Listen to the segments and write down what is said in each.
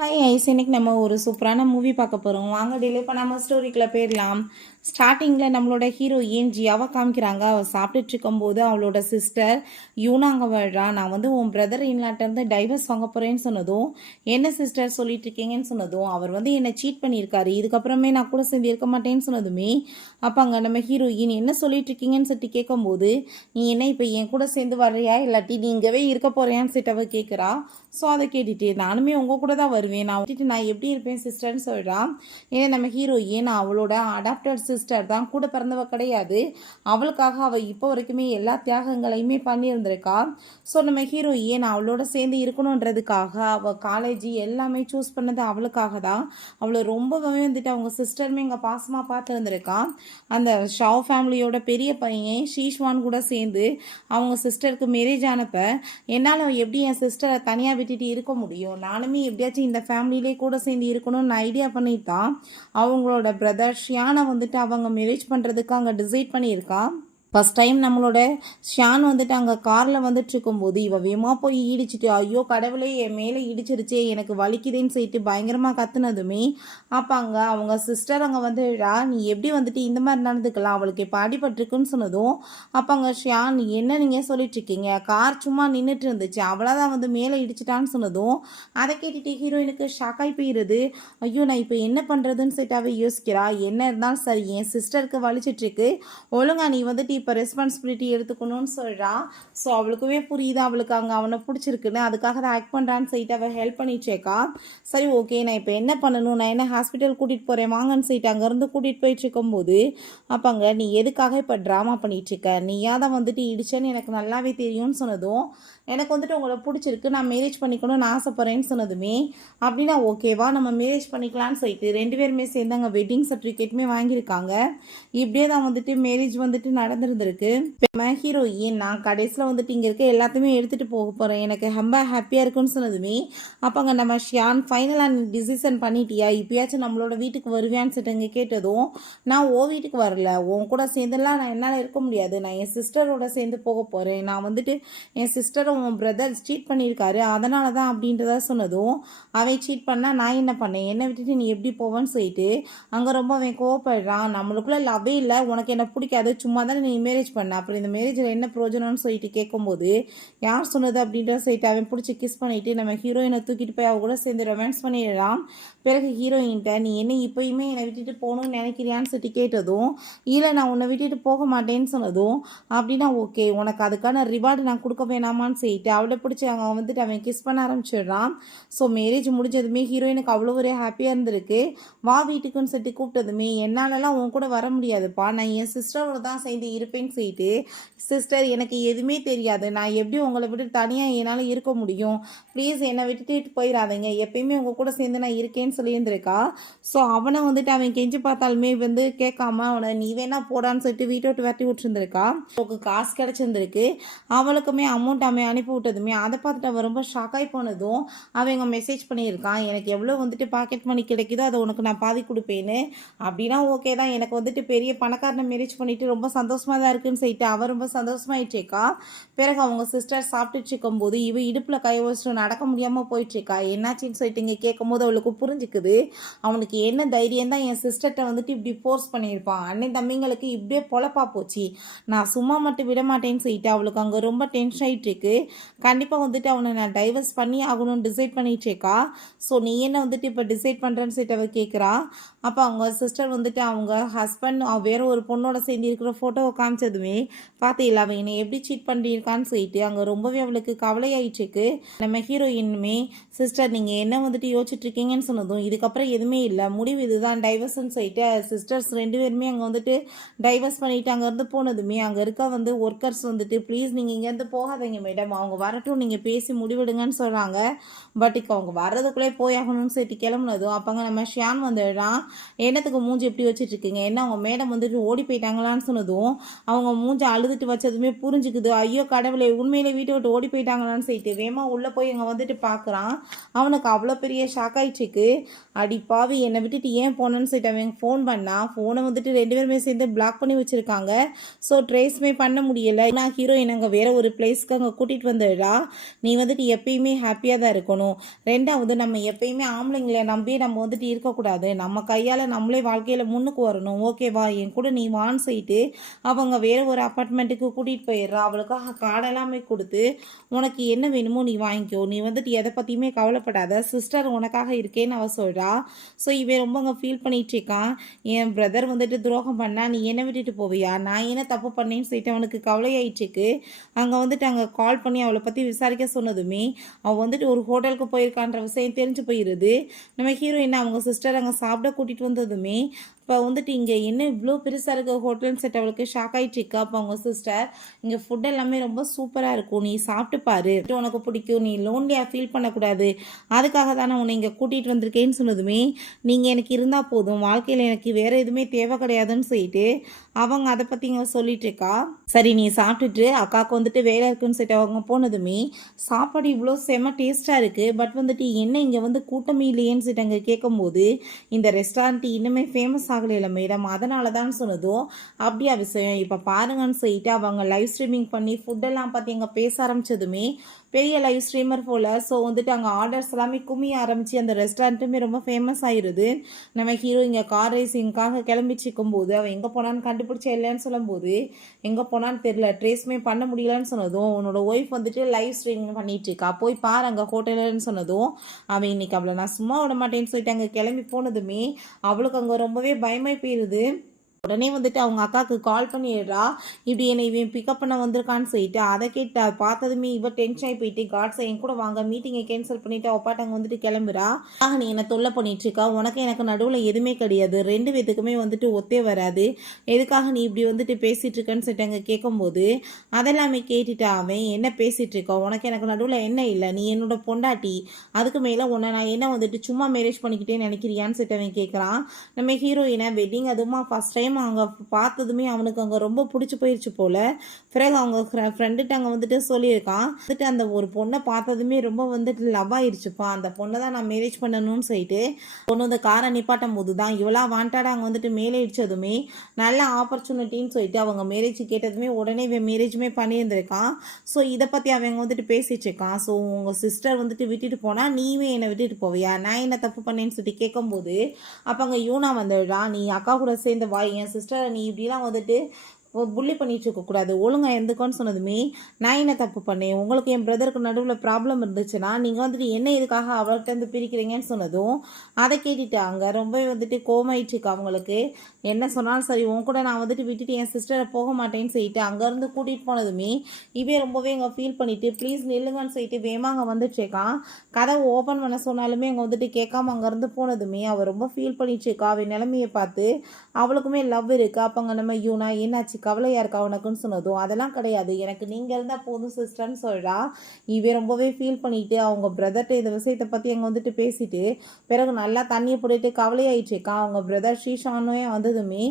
Hi ice, இன்னைக்கு நம்ம ஒரு சூப்பரான மூவி பார்க்க போகிறோம். வாங்க டிலே பண்ணாமல் ஸ்டோரிக்குள்ளே போயிடலாம். ஸ்டார்டிங்கில் நம்மளோட ஹீரோயின் ஜியாவை காமிக்கிறாங்க. அவள் சாப்பிட்டுட்டு இருக்கும்போது அவளோட சிஸ்டர் யூனாங்க வர்றா. நான் வந்து உன் பிரதர் இன்லாட்டேருந்து டைவர்ஸ் வாங்க போகிறேன்னு சொன்னதும், என்ன சிஸ்டர் சொல்லிட்டு இருக்கீங்கன்னு சொன்னதும், அவர் வந்து என்னை சீட் பண்ணியிருக்காரு, இதுக்கப்புறமே நான் கூட சேர்ந்து இருக்க மாட்டேன்னு சொன்னதுமே, அப்போ அங்கே நம்ம ஹீரோயின் என்ன சொல்லிட்டு இருக்கீங்கன்னு சொல்லிட்டு கேட்கும்போது, நீ என்ன இப்போ என் கூட சேர்ந்து வர்றியா இல்லாட்டி நீ இங்கவே இருக்க போறியான்னு சொல்லிட்டு அவள் கேட்குறா. ஸோ அதை கேட்டுட்டு நானுமே உங்கள் கூட தான் வருவேன், நான் விட்டுட்டு நான் எப்படி இருப்பேன் சிஸ்டர்னு சொல்கிறான். ஏன்னா நம்ம ஹீரோயின் அவளோட அடாப்டட் சிஸ்டர் தான், கூட பிறந்தவ கிடையாது. அவளுக்காக அவள் இப்போ வரைக்குமே எல்லா தியாகங்களையுமே பண்ணியிருந்திருக்கா. ஸோ நம்ம ஹீரோயின் அவளோட சேர்ந்து இருக்கணுன்றதுக்காக அவள் காலேஜ் எல்லாமே சூஸ் பண்ணது அவளுக்காக தான். அவளை ரொம்பவே வந்துட்டு அவங்க சிஸ்டருமே இங்கே பாசமாக பார்த்துருந்துருக்கா. அந்த ஷாவ் ஃபேமிலியோட பெரிய பையன் ஷீஷ்வான் கூட சேர்ந்து அவங்க சிஸ்டருக்கு மேரேஜ் ஆனப்ப, என்னால் எப்படி என் சிஸ்டரை தனியாக விட்டுட்டு இருக்க முடியும், நானுமே எப்படியாச்சும் இந்த ஃபேமிலியிலே கூட சேர்ந்து இருக்கணும்னு ஐடியா பண்ணித்தான் அவங்களோட பிரதர் ஷியானை வந்துட்டு அவங்க மேரேஜ் பண்ணுறதுக்கு அங்கே டிசைட் பண்ணியிருக்கா. ஃபஸ்ட் டைம் நம்மளோட ஷான் வந்துட்டு அங்கே காரில் வந்துட்டு இருக்கும்போது இவள் வேகமாக போய் இடிச்சிட்டு, ஐயோ கடவுளே என் மேலே இடிச்சிருச்சே எனக்கு வலிக்குதுன்னு சொல்லிட்டு பயங்கரமாக கத்துனதுமே, அப்போ அங்கே அவங்க சிஸ்டர் அங்கே வந்து நீ எப்படி வந்துட்டு இந்த மாதிரி நடந்துக்கலாம், அவளுக்கு இப்போ அடிபட்டிருக்குன்னு சொன்னதும், அப்போ அங்கே ஷான் என்ன நீங்கள் சொல்லிட்டு இருக்கீங்க, கார் சும்மா நின்றுட்டு இருந்துச்சு அவ்வளோதான் வந்து மேலே இடிச்சிட்டான்னு சொன்னதும், அதை கேட்டுட்டு ஹீரோயினுக்கு ஷாக்காகி போயிடுது. ஐயோ நான் இப்போ என்ன பண்ணுறதுன்னு சொல்லிட்டு யோசிக்கிறா. என்ன இருந்தாலும் சரி என் சிஸ்டருக்கு வலிச்சிட்ருக்கு, ஒழுங்கா நீ வந்துட்டு இப்போ ரெஸ்பான்சிபிலிட்டி எடுத்துக்கணும்னு சொல்கிறான். ஸோ அவளுக்குமே புரியுது அவளுக்கு அங்கே அவனை பிடிச்சிருக்குன்னு, அதுக்காக தான் ஆக்ட் பண்ணுறான்னு சொல்லிட்டு அவள் ஹெல்ப் பண்ணிச்சேக்கா. சரி ஓகே நான் இப்போ என்ன பண்ணணும், நான் என்ன ஹாஸ்பிட்டல் கூட்டிகிட்டு போகிறேன் வாங்கன்னு சொல்லிட்டு அங்கேருந்து கூட்டிகிட்டு போயிட்டு இருக்கும்போது, அப்போ அங்கே நீ எதுக்காக இப்போ ட்ராமா பண்ணிகிட்ருக்க, நீயா தான் வந்துட்டு இடிச்சேன்னு எனக்கு நல்லாவே தெரியும்னு சொன்னதும், எனக்கு வந்துட்டு உங்களை பிடிச்சிருக்கு, நான் மேரேஜ் பண்ணிக்கணும்னு ஆசைப்பட்றேன்னு சொன்னதுமே, அப்படின்னா ஓகேவா நம்ம மேரேஜ் பண்ணிக்கலான்னு சொல்லிட்டு 2 பேருமே சேர்ந்து அங்கே வெட்டிங் சர்டிஃபிகேட்டுமே வாங்கியிருக்காங்க. இப்படியே தான் வந்துட்டு மேரேஜ் வந்துட்டு நடந்திருந்திருக்கு. ஹீரோயின் நான் கடைசியில் வந்துட்டு இங்கே இருக்க எல்லாத்தையுமே எடுத்துகிட்டு போக போகிறேன், எனக்கு ரொம்ப ஹாப்பியாக இருக்குன்னு சொன்னதுமே, அப்போ அங்கே நம்ம ஷியான் ஃபைனலாக நீ டிசிஷன் பண்ணிட்டியா, இப்போயாச்சும் நம்மளோட வீட்டுக்கு வருவியான்னு சொல்லிட்டு இங்கே கேட்டதும், நான் ஓ வீட்டுக்கு வரல, உன் கூட சேர்ந்துலாம் நான் என்னால் இருக்க முடியாது, நான் என் சிஸ்டரோட சேர்ந்து போக போகிறேன், நான் வந்துட்டு என் சிஸ்டரை உன் பிரதர் சீட் பண்ணியிருக்காரு அதனால தான் அப்படின்றத சொன்னதும், அவன் சீட் பண்ணால் நான் என்ன பண்ணேன், என்னை விட்டுட்டு நீ எப்படி போவேன்னு சொல்லிட்டு அங்கே ரொம்ப அவன் கோவப்படுறான். நம்மளுக்குள்ளே லவ்வே இல்லை, உனக்கு என்ன பிடிக்காது, சும்மா தானே நீ மேரேஜ் பண்ண, அப்புறம் இந்த மேரேஜில் என்ன பிரயோஜனம்னு சொல்லிட்டு கேட்கும்போது, யார் சொன்னது அப்படின்ற சொல்லிட்டு அவன் பிடிச்சி கிஸ் பண்ணிவிட்டு நம்ம ஹீரோயினை தூக்கிட்டு போய் அவ கூட சேர்ந்து ரொமான்ஸ் பண்ணிடுறான். பிறகு ஹீரோயின்கிட்ட நீ என்ன இப்போயுமே என்னை விட்டுட்டு போகணும்னு நினைக்கிறியான்னு சொல்லிட்டு கேட்டதும், இல்லை நான் உன்னை விட்டுட்டு போக மாட்டேன்னு சொன்னதும், அப்படின்னா ஓகே உனக்கு அதுக்கான ரிவார்டு நான் கொடுக்க வேணாமான்னு சொல்லிட்டு அவளை பிடிச்சி அங்கே வந்துட்டு அவன் கிஸ் பண்ண ஆரம்பிச்சிடுறான். ஸோ மேரேஜ் முடிஞ்சதுமே ஹீரோயினுக்கு அவ்வளோ ஒரு ஹாப்பியாக இருந்திருக்கு. வா வீட்டுக்குன்னு சொல்லிட்டு கூப்பிட்டதுமே, என்னாலலாம் உன் கூட வர முடியாதுப்பா, நான் என் சிஸ்டரோட தான் சேர்ந்து இருப்பேன்னு சொல்லிட்டு, சிஸ்டர் எனக்கு எதுவுமே தெரியாது, நான் எப்படி உங்களை விட்டு தனியாக என்னால் இருக்க முடியும், ப்ளீஸ் என்னை விட்டுட்டு போயிடாதீங்க, எப்பயுமே உங்கள் கூட சேர்ந்து நான் இருக்கேன்னு சொல்லியிருந்திருக்கா. ஸோ அவனை வந்துட்டு அவன் கெஞ்சி பார்த்தாலுமே வந்து கேட்காம அவனை நீ வேணா போடான்னு சொல்லிட்டு வீட்டை விட்டு வெட்டி விட்டுருந்துருக்கா. அவளுக்கு காசு கிடச்சிருந்துருக்கு, அவளுக்குமே அமௌண்ட் அவன் அனுப்பி விட்டதுமே அதை பார்த்துட்டு அவன் ரொம்ப ஷாக்காகி போனதும் அவங்க மெசேஜ் பண்ணியிருக்கான், எனக்கு எவ்வளோ வந்துட்டு பாக்கெட் மணி கிடைக்குதோ அதை உனக்கு நான் பாதி கொடுப்பேன்னு. அப்படின்னா ஓகே தான், எனக்கு வந்துட்டு பெரிய பணக்காரனை மேரேஜ் பண்ணிட்டு ரொம்ப சந்தோஷமாக தான் இருக்குன்னு சொல்லிட்டு அவன் ரொம்ப சந்தோஷமாயிட்ருக்கா. பிறகு அவங்க சிஸ்டர் சாப்பிட்டுட்டு இருக்கும்போது இவ இடுப்பில் கை வச்சுட்டு நடக்க முடியாமல் போயிட்டுருக்கா. என்னாச்சின்னு சொல்லிட்டு இங்கே கேட்கும்போது அவளுக்கு புரிஞ்சுக்குது, அவனுக்கு என்ன தைரியம் தான் என் சிஸ்டர்கிட்ட வந்துட்டு இப்படி ஃபோர்ஸ் பண்ணியிருப்பான், அண்ணன் தம்பிங்களுக்கு இப்படியே பொழப்பா போச்சு, நான் சும்மா மட்டும் விட மாட்டேன்னு சொல்லிட்டு அவளுக்கு அங்கே ரொம்ப டென்ஷன் ஆகிட்டுருக்கு. கண்டிப்பாக வந்துட்டு அவனை நான் டைவர்ஸ் பண்ணி ஆகணும்னு டிசைட் பண்ணிகிட்ருக்கா. ஸோ நீ என்ன வந்துட்டு இப்போ டிசைட் பண்ணுறேன்னு சொல்லிட்டு அவள் கேட்குறா. அப்போ அவங்க சிஸ்டர் வந்துட்டு அவங்க ஹஸ்பண்ட் வேற ஒரு பொண்ணோட சேர்ந்து இருக்கிற ஃபோட்டோவை காமிச்சதுமே, பார்த்தீங்களா அவன் என்னை எப்படி சீட் பண்ணியிருக்கான்னு சொல்லிட்டு அங்கே ரொம்பவே அவளுக்கு கவலையாயிட்டுருக்கு. நம்ம ஹீரோயினுமே சிஸ்டர் நீங்கள் என்ன வந்துட்டு யோசிச்சுட்ருக்கீங்கன்னு சொன்னதும், இதுக்கப்புறம் எதுவுமே இல்லை, முடிவு இதுதான் டைவர்ஸ்ன்னு சொல்லிட்டு சிஸ்டர்ஸ் 2 பேருமே அங்கே வந்துட்டு டைவர்ஸ் பண்ணிவிட்டு அங்கேருந்து போனதுமே அங்கே இருக்க வந்து ஒர்க்கர்ஸ் வந்துட்டு ப்ளீஸ் நீங்கள் இங்கேருந்து போகாதீங்க மேடம், அவங்க வரட்டும் நீங்கள் பேசி முடிவிடுங்கன்னு சொல்கிறாங்க. பட் இப்போ அவங்க வர்றதுக்குள்ளே போயாகணும்னு சொல்லிட்டு கிளம்புனதும் அப்போங்க நம்ம ஷியான் வந்துடுறான். என்னத்துக்கு மூஞ்சி எப்படி வச்சுட்டு இருக்கீங்க, என்ன அவங்க மேடம் வந்துட்டு ஓடி போயிட்டாங்களான்னு சொன்னதும் அவங்க மூஞ்சி அழுதுட்டு வச்சதுமே புரிஞ்சுக்குது. ஐயோ கடவுளே, உண்மையிலே வீட்டை விட்டு ஓடி போயிட்டாங்களான்னு சொல்லிட்டு வேமா உள்ளே போய் அங்கே வந்துட்டு பார்க்குறான். அவனுக்கு அவ்வளோ பெரிய ஷாக் ஆயிடுச்சுக்கு. அடி பாவி, என்னை விட்டுட்டு ஏன் போனேன்னு சொல்லிட்டு அவன் ஃபோன் பண்ணான். ஃபோனை வந்துட்டு 2 பேருமே சேர்ந்து பிளாக் பண்ணி வச்சுருக்காங்க. ஸோ ட்ரேஸ்மே பண்ண முடியலை. நான் ஹீரோயின் அங்கே வேறு ஒரு பிளேஸ்க்கு அங்கே கூட்டிகிட்டு வந்துடுறா. நீ வந்துட்டு எப்பயுமே ஹாப்பியாக தான் இருக்கணும். 2வது, நம்ம எப்பயுமே ஆம்பளைங்களை நம்பி நம்ம வந்துட்டு இருக்கக்கூடாது. நம்ம கையால் நம்மளே வாழ்க்கையில் முன்னுக்கு வரணும். ஓகேவா, என் கூட நீ வான்னு சொல்லிட்டு அவங்க வேறு ஒரு அப்பார்ட்மெண்ட்டுக்கு கூட்டிகிட்டு போயிடுறா. அவளுக்காக கார்டெல்லாமே கொடுத்து உனக்கு என்ன வேணுமோ நீ வாங்கிக்கோ, நீ வந்துட்டு எதை பற்றியுமே கவலைப்படாத, சிஸ்டர் உனக்காக இருக்கேன்னு அவள் சொல்கிறா. ஸோ இவன் ரொம்ப அங்கே ஃபீல் பண்ணிட்டு இருக்கான். என் பிரதர் வந்துட்டு துரோகம் பண்ணா நீ என்ன விட்டுட்டு போவியா, நான் என்ன தப்பு பண்ணேன்னு சொல்லிட்டு அவனுக்கு கவலையாயிடுச்சுக்கு. அங்கே வந்துட்டு அங்கே கால் பண்ணி அவளை பற்றி விசாரிக்க சொன்னதுமே அவள் வந்துட்டு ஒரு ஹோட்டலுக்கு போயிருக்கான்ற விஷயம் தெரிஞ்சு போயிடுது. நம்ம ஹீரோயின் அவங்க சிஸ்டர் அங்கே சாப்பிட கூட்டிகிட்டு வந்ததுமே இப்போ வந்துட்டு இங்கே என்ன இவ்வளோ பெருசாக இருக்க ஹோட்டல்னு செட் அவளுக்கு ஷாக் ஆகிட்டுருக்கு. அப்போ அவங்க சிஸ்டர், இங்கே ஃபுட் எல்லாமே ரொம்ப சூப்பராக இருக்கும், நீ சாப்பிட்டு பாரு, உனக்கு பிடிக்கும், நீ லோன்லியாக ஃபீல் பண்ணக்கூடாது, அதுக்காக தான் நான் உன்னை இங்கே கூட்டிகிட்டு வந்திருக்கேன்னு சொன்னதுமே நீங்கள் எனக்கு இருந்தால் போதும், வாழ்க்கையில் எனக்கு வேறு எதுவுமே தேவை கிடையாதுன்னு சொல்லிட்டு அவங்க அதை பற்றி இங்கே சொல்லிட்டு இருக்கா. சரி நீ சாப்பிட்டுட்டு அக்காவுக்கு வந்துட்டு வேலை இருக்குன்னு சொல்லிட்டு அவங்க போனதுமே சாப்பாடு இவ்வளோ செம்ம டேஸ்ட்டாக இருக்குது, பட் வந்துட்டு என்ன இங்கே வந்து கூட்டமே இல்லையேன்னு சொல்லிட்டு அங்கே கேட்கும்போது இந்த ரெஸ்டாரண்ட் இன்னுமே ஃபேமஸ் ஆகலையில மேடம், அதனால தான் சொன்னதும் அப்படியா விஷயம், இப்போ பாருங்கன்னு சொல்லிட்டு அவங்க லைவ் ஸ்ட்ரீமிங் பண்ணி ஃபுட்டெல்லாம் பார்த்து எங்கே பேச ஆரம்பித்ததுமே பெரிய லைவ் ஸ்ட்ரீமர் போல். ஸோ வந்துட்டு அங்கே ஆர்டர்ஸ் எல்லாமே கும்மி ஆரம்பித்து அந்த ரெஸ்டாரண்ட்டுமே ரொம்ப ஃபேமஸ் ஆயிடுது. நம்ம ஹீரோ இங்கே கார் ரேசிங்காக கிளம்பிச்சிக்கும் போது அவன் எங்கே போனான்னு கண்டுபிடிச்ச இல்லைன்னு சொல்லும்போது எங்கே போனான்னு தெரியல, ட்ரேஸ்மே பண்ண முடியலன்னு சொன்னதும் உன்னோட ஒய்ஃப் வந்துட்டு லைவ் ஸ்ட்ரீமிங் பண்ணிட்டு இருக்கா, போய் பாரு அங்கே ஹோட்டலுன்னு சொன்னதும் அவன் இன்னைக்கு அவளை நான் சும்மா விட மாட்டேன்னு சொல்லிட்டு அங்கே கிளம்பி போனதுமே அவளுக்கு அங்கே ரொம்பவே பயமாய் போயிடுது. உடனே வந்துட்டு அவங்க அக்காவுக்கு கால் பண்ணிடுறா, இப்படி என்னை இவன் பிக்கப் பண்ண வந்திருக்கான்னு சொல்லிட்டு. அதை கேட்டு பார்த்ததுமே இவ டென்ஷன் ஆகி போயிட்டு காட்ஸை என் கூட வாங்க, மீட்டிங்கை கேன்சல் பண்ணிவிட்டு அப்பாட்ட அங்கே வந்துட்டு கிளம்புறா. நீ என்னை தொல்லை பண்ணிட்டுருக்கா, உனக்கு எனக்கு நடுவில் எதுவுமே கிடையாது, 2 பேத்துக்குமே வந்துட்டு ஒத்தே வராது, எதுக்காக நீ இப்படி வந்துட்டு பேசிகிட்டு இருக்கன்னு சொல்லிட்டு அங்கே கேட்கும்போது அதெல்லாமே கேட்டுட்டு அவன் என்ன பேசிகிட்டு இருக்கா, உனக்கு எனக்கு நடுவில் என்ன இல்லை, நீ என்னோட பொண்டாட்டி, அதுக்கு மேலே உன்னை நான் என்ன வந்துட்டு சும்மா மேரேஜ் பண்ணிக்கிட்டேன்னு நினைக்கிறியான்னு சொல்லிட்டு அவன் கேட்குறான். நம்ம ஹீரோயினை வெட்டிங் அதுமா ஃபஸ்ட் டைம் அங்கே பார்த்ததுமே அவனுக்கு அங்கே ரொம்ப பிடிச்சி போயிடுச்சு போல். பிறகு அவங்க ஃப்ரெண்டுகிட்ட அங்கே வந்துட்டு சொல்லியிருக்கான், வந்துட்டு அந்த ஒரு பொண்ணை பார்த்ததுமே ரொம்ப வந்துட்டு லவ் ஆயிடுச்சுப்பா, அந்த பொண்ணை தான் நான் மேரேஜ் பண்ணணும்னு சொல்லிட்டு பொண்ணு வந்து காரை நிப்பாட்டும் போது தான் இவளா வாண்டாட அங்கே வந்துட்டு மேலே இடிச்சதுமே நல்ல ஆப்பர்ச்சுனிட்டின்னு சொல்லிட்டு அவங்க மேரேஜ் கேட்டதுமே உடனே இவன் மேரேஜுமே பண்ணியிருந்திருக்கான். ஸோ இதை பற்றி அவங்க வந்துட்டு பேசிட்டு இருக்கான். ஸோ உங்கள் சிஸ்டர் வந்துட்டு விட்டுட்டு போனால் நீவே என்னை விட்டுட்டு போவியா, நான் என்ன தப்பு பண்ணேன்னு சொல்லிட்டு கேட்கும்போது அப்போ அங்கே யூனா வந்துடுறா, நீ அக்கா கூட சேர்ந்து வா, என் சிஸ்டரை நீ இப்படிலாம் வந்துட்டு புள்ளி பண்ணிட்டு இருக்கக்கூடாது, ஒழுங்காக எந்துக்கோன்னு சொன்னதுமே நான் என்ன தப்பு பண்ணேன், உங்களுக்கு என் பிரதருக்கு நடுவில் ப்ராப்ளம் இருந்துச்சுன்னா நீங்கள் வந்துட்டு என்ன இதுக்காக அவர்கிட்ட இருந்து பிரிக்கிறீங்கன்னு சொன்னதும் அதை கேட்டுட்டு அங்கே ரொம்பவே வந்துட்டு கோமாயிட்டுருக்கு. அவங்களுக்கு என்ன சொன்னாலும் சரி உன் கூட நான் வந்துட்டு விட்டுட்டு என் சிஸ்டரை போக மாட்டேன்னு சொல்லிட்டு அங்கேருந்து கூட்டிகிட்டு போனதுமே இவே ரொம்பவே அங்கே ஃபீல் பண்ணிவிட்டு ப்ளீஸ் நில்லுங்கன்னு சொல்லிட்டு வேமா அங்கே வந்துட்டுருக்கான். கதவை ஓப்பன் பண்ண சொன்னாலுமே அங்கே வந்துட்டு கேட்காம அங்கேருந்து போனதுமே அவள் ரொம்ப ஃபீல் பண்ணிட்டுருக்கா. அவள் நிலைமையை பார்த்து அவளுக்குமே லவ் இருக்குது. அப்போ அங்கே நம்ம யூனா என்னாச்சு கவலையாக இருக்கா உனக்குன்னு சொன்னதும் அதெல்லாம் கிடையாது, எனக்கு நீங்கள் இருந்தால் போதும் சிஸ்டர்னு சொல்கிறா. இவன் ரொம்பவே ஃபீல் பண்ணிவிட்டு அவங்க பிரதர்கிட்ட இந்த விஷயத்தை பற்றி அங்கே வந்துட்டு பேசிட்டு பிறகு நல்லா தண்ணியை போட்டுட்டு கவலையாயிட்டுருக்கான். அவங்க பிரதர் ஸ்ரீஷானே வந்ததுமே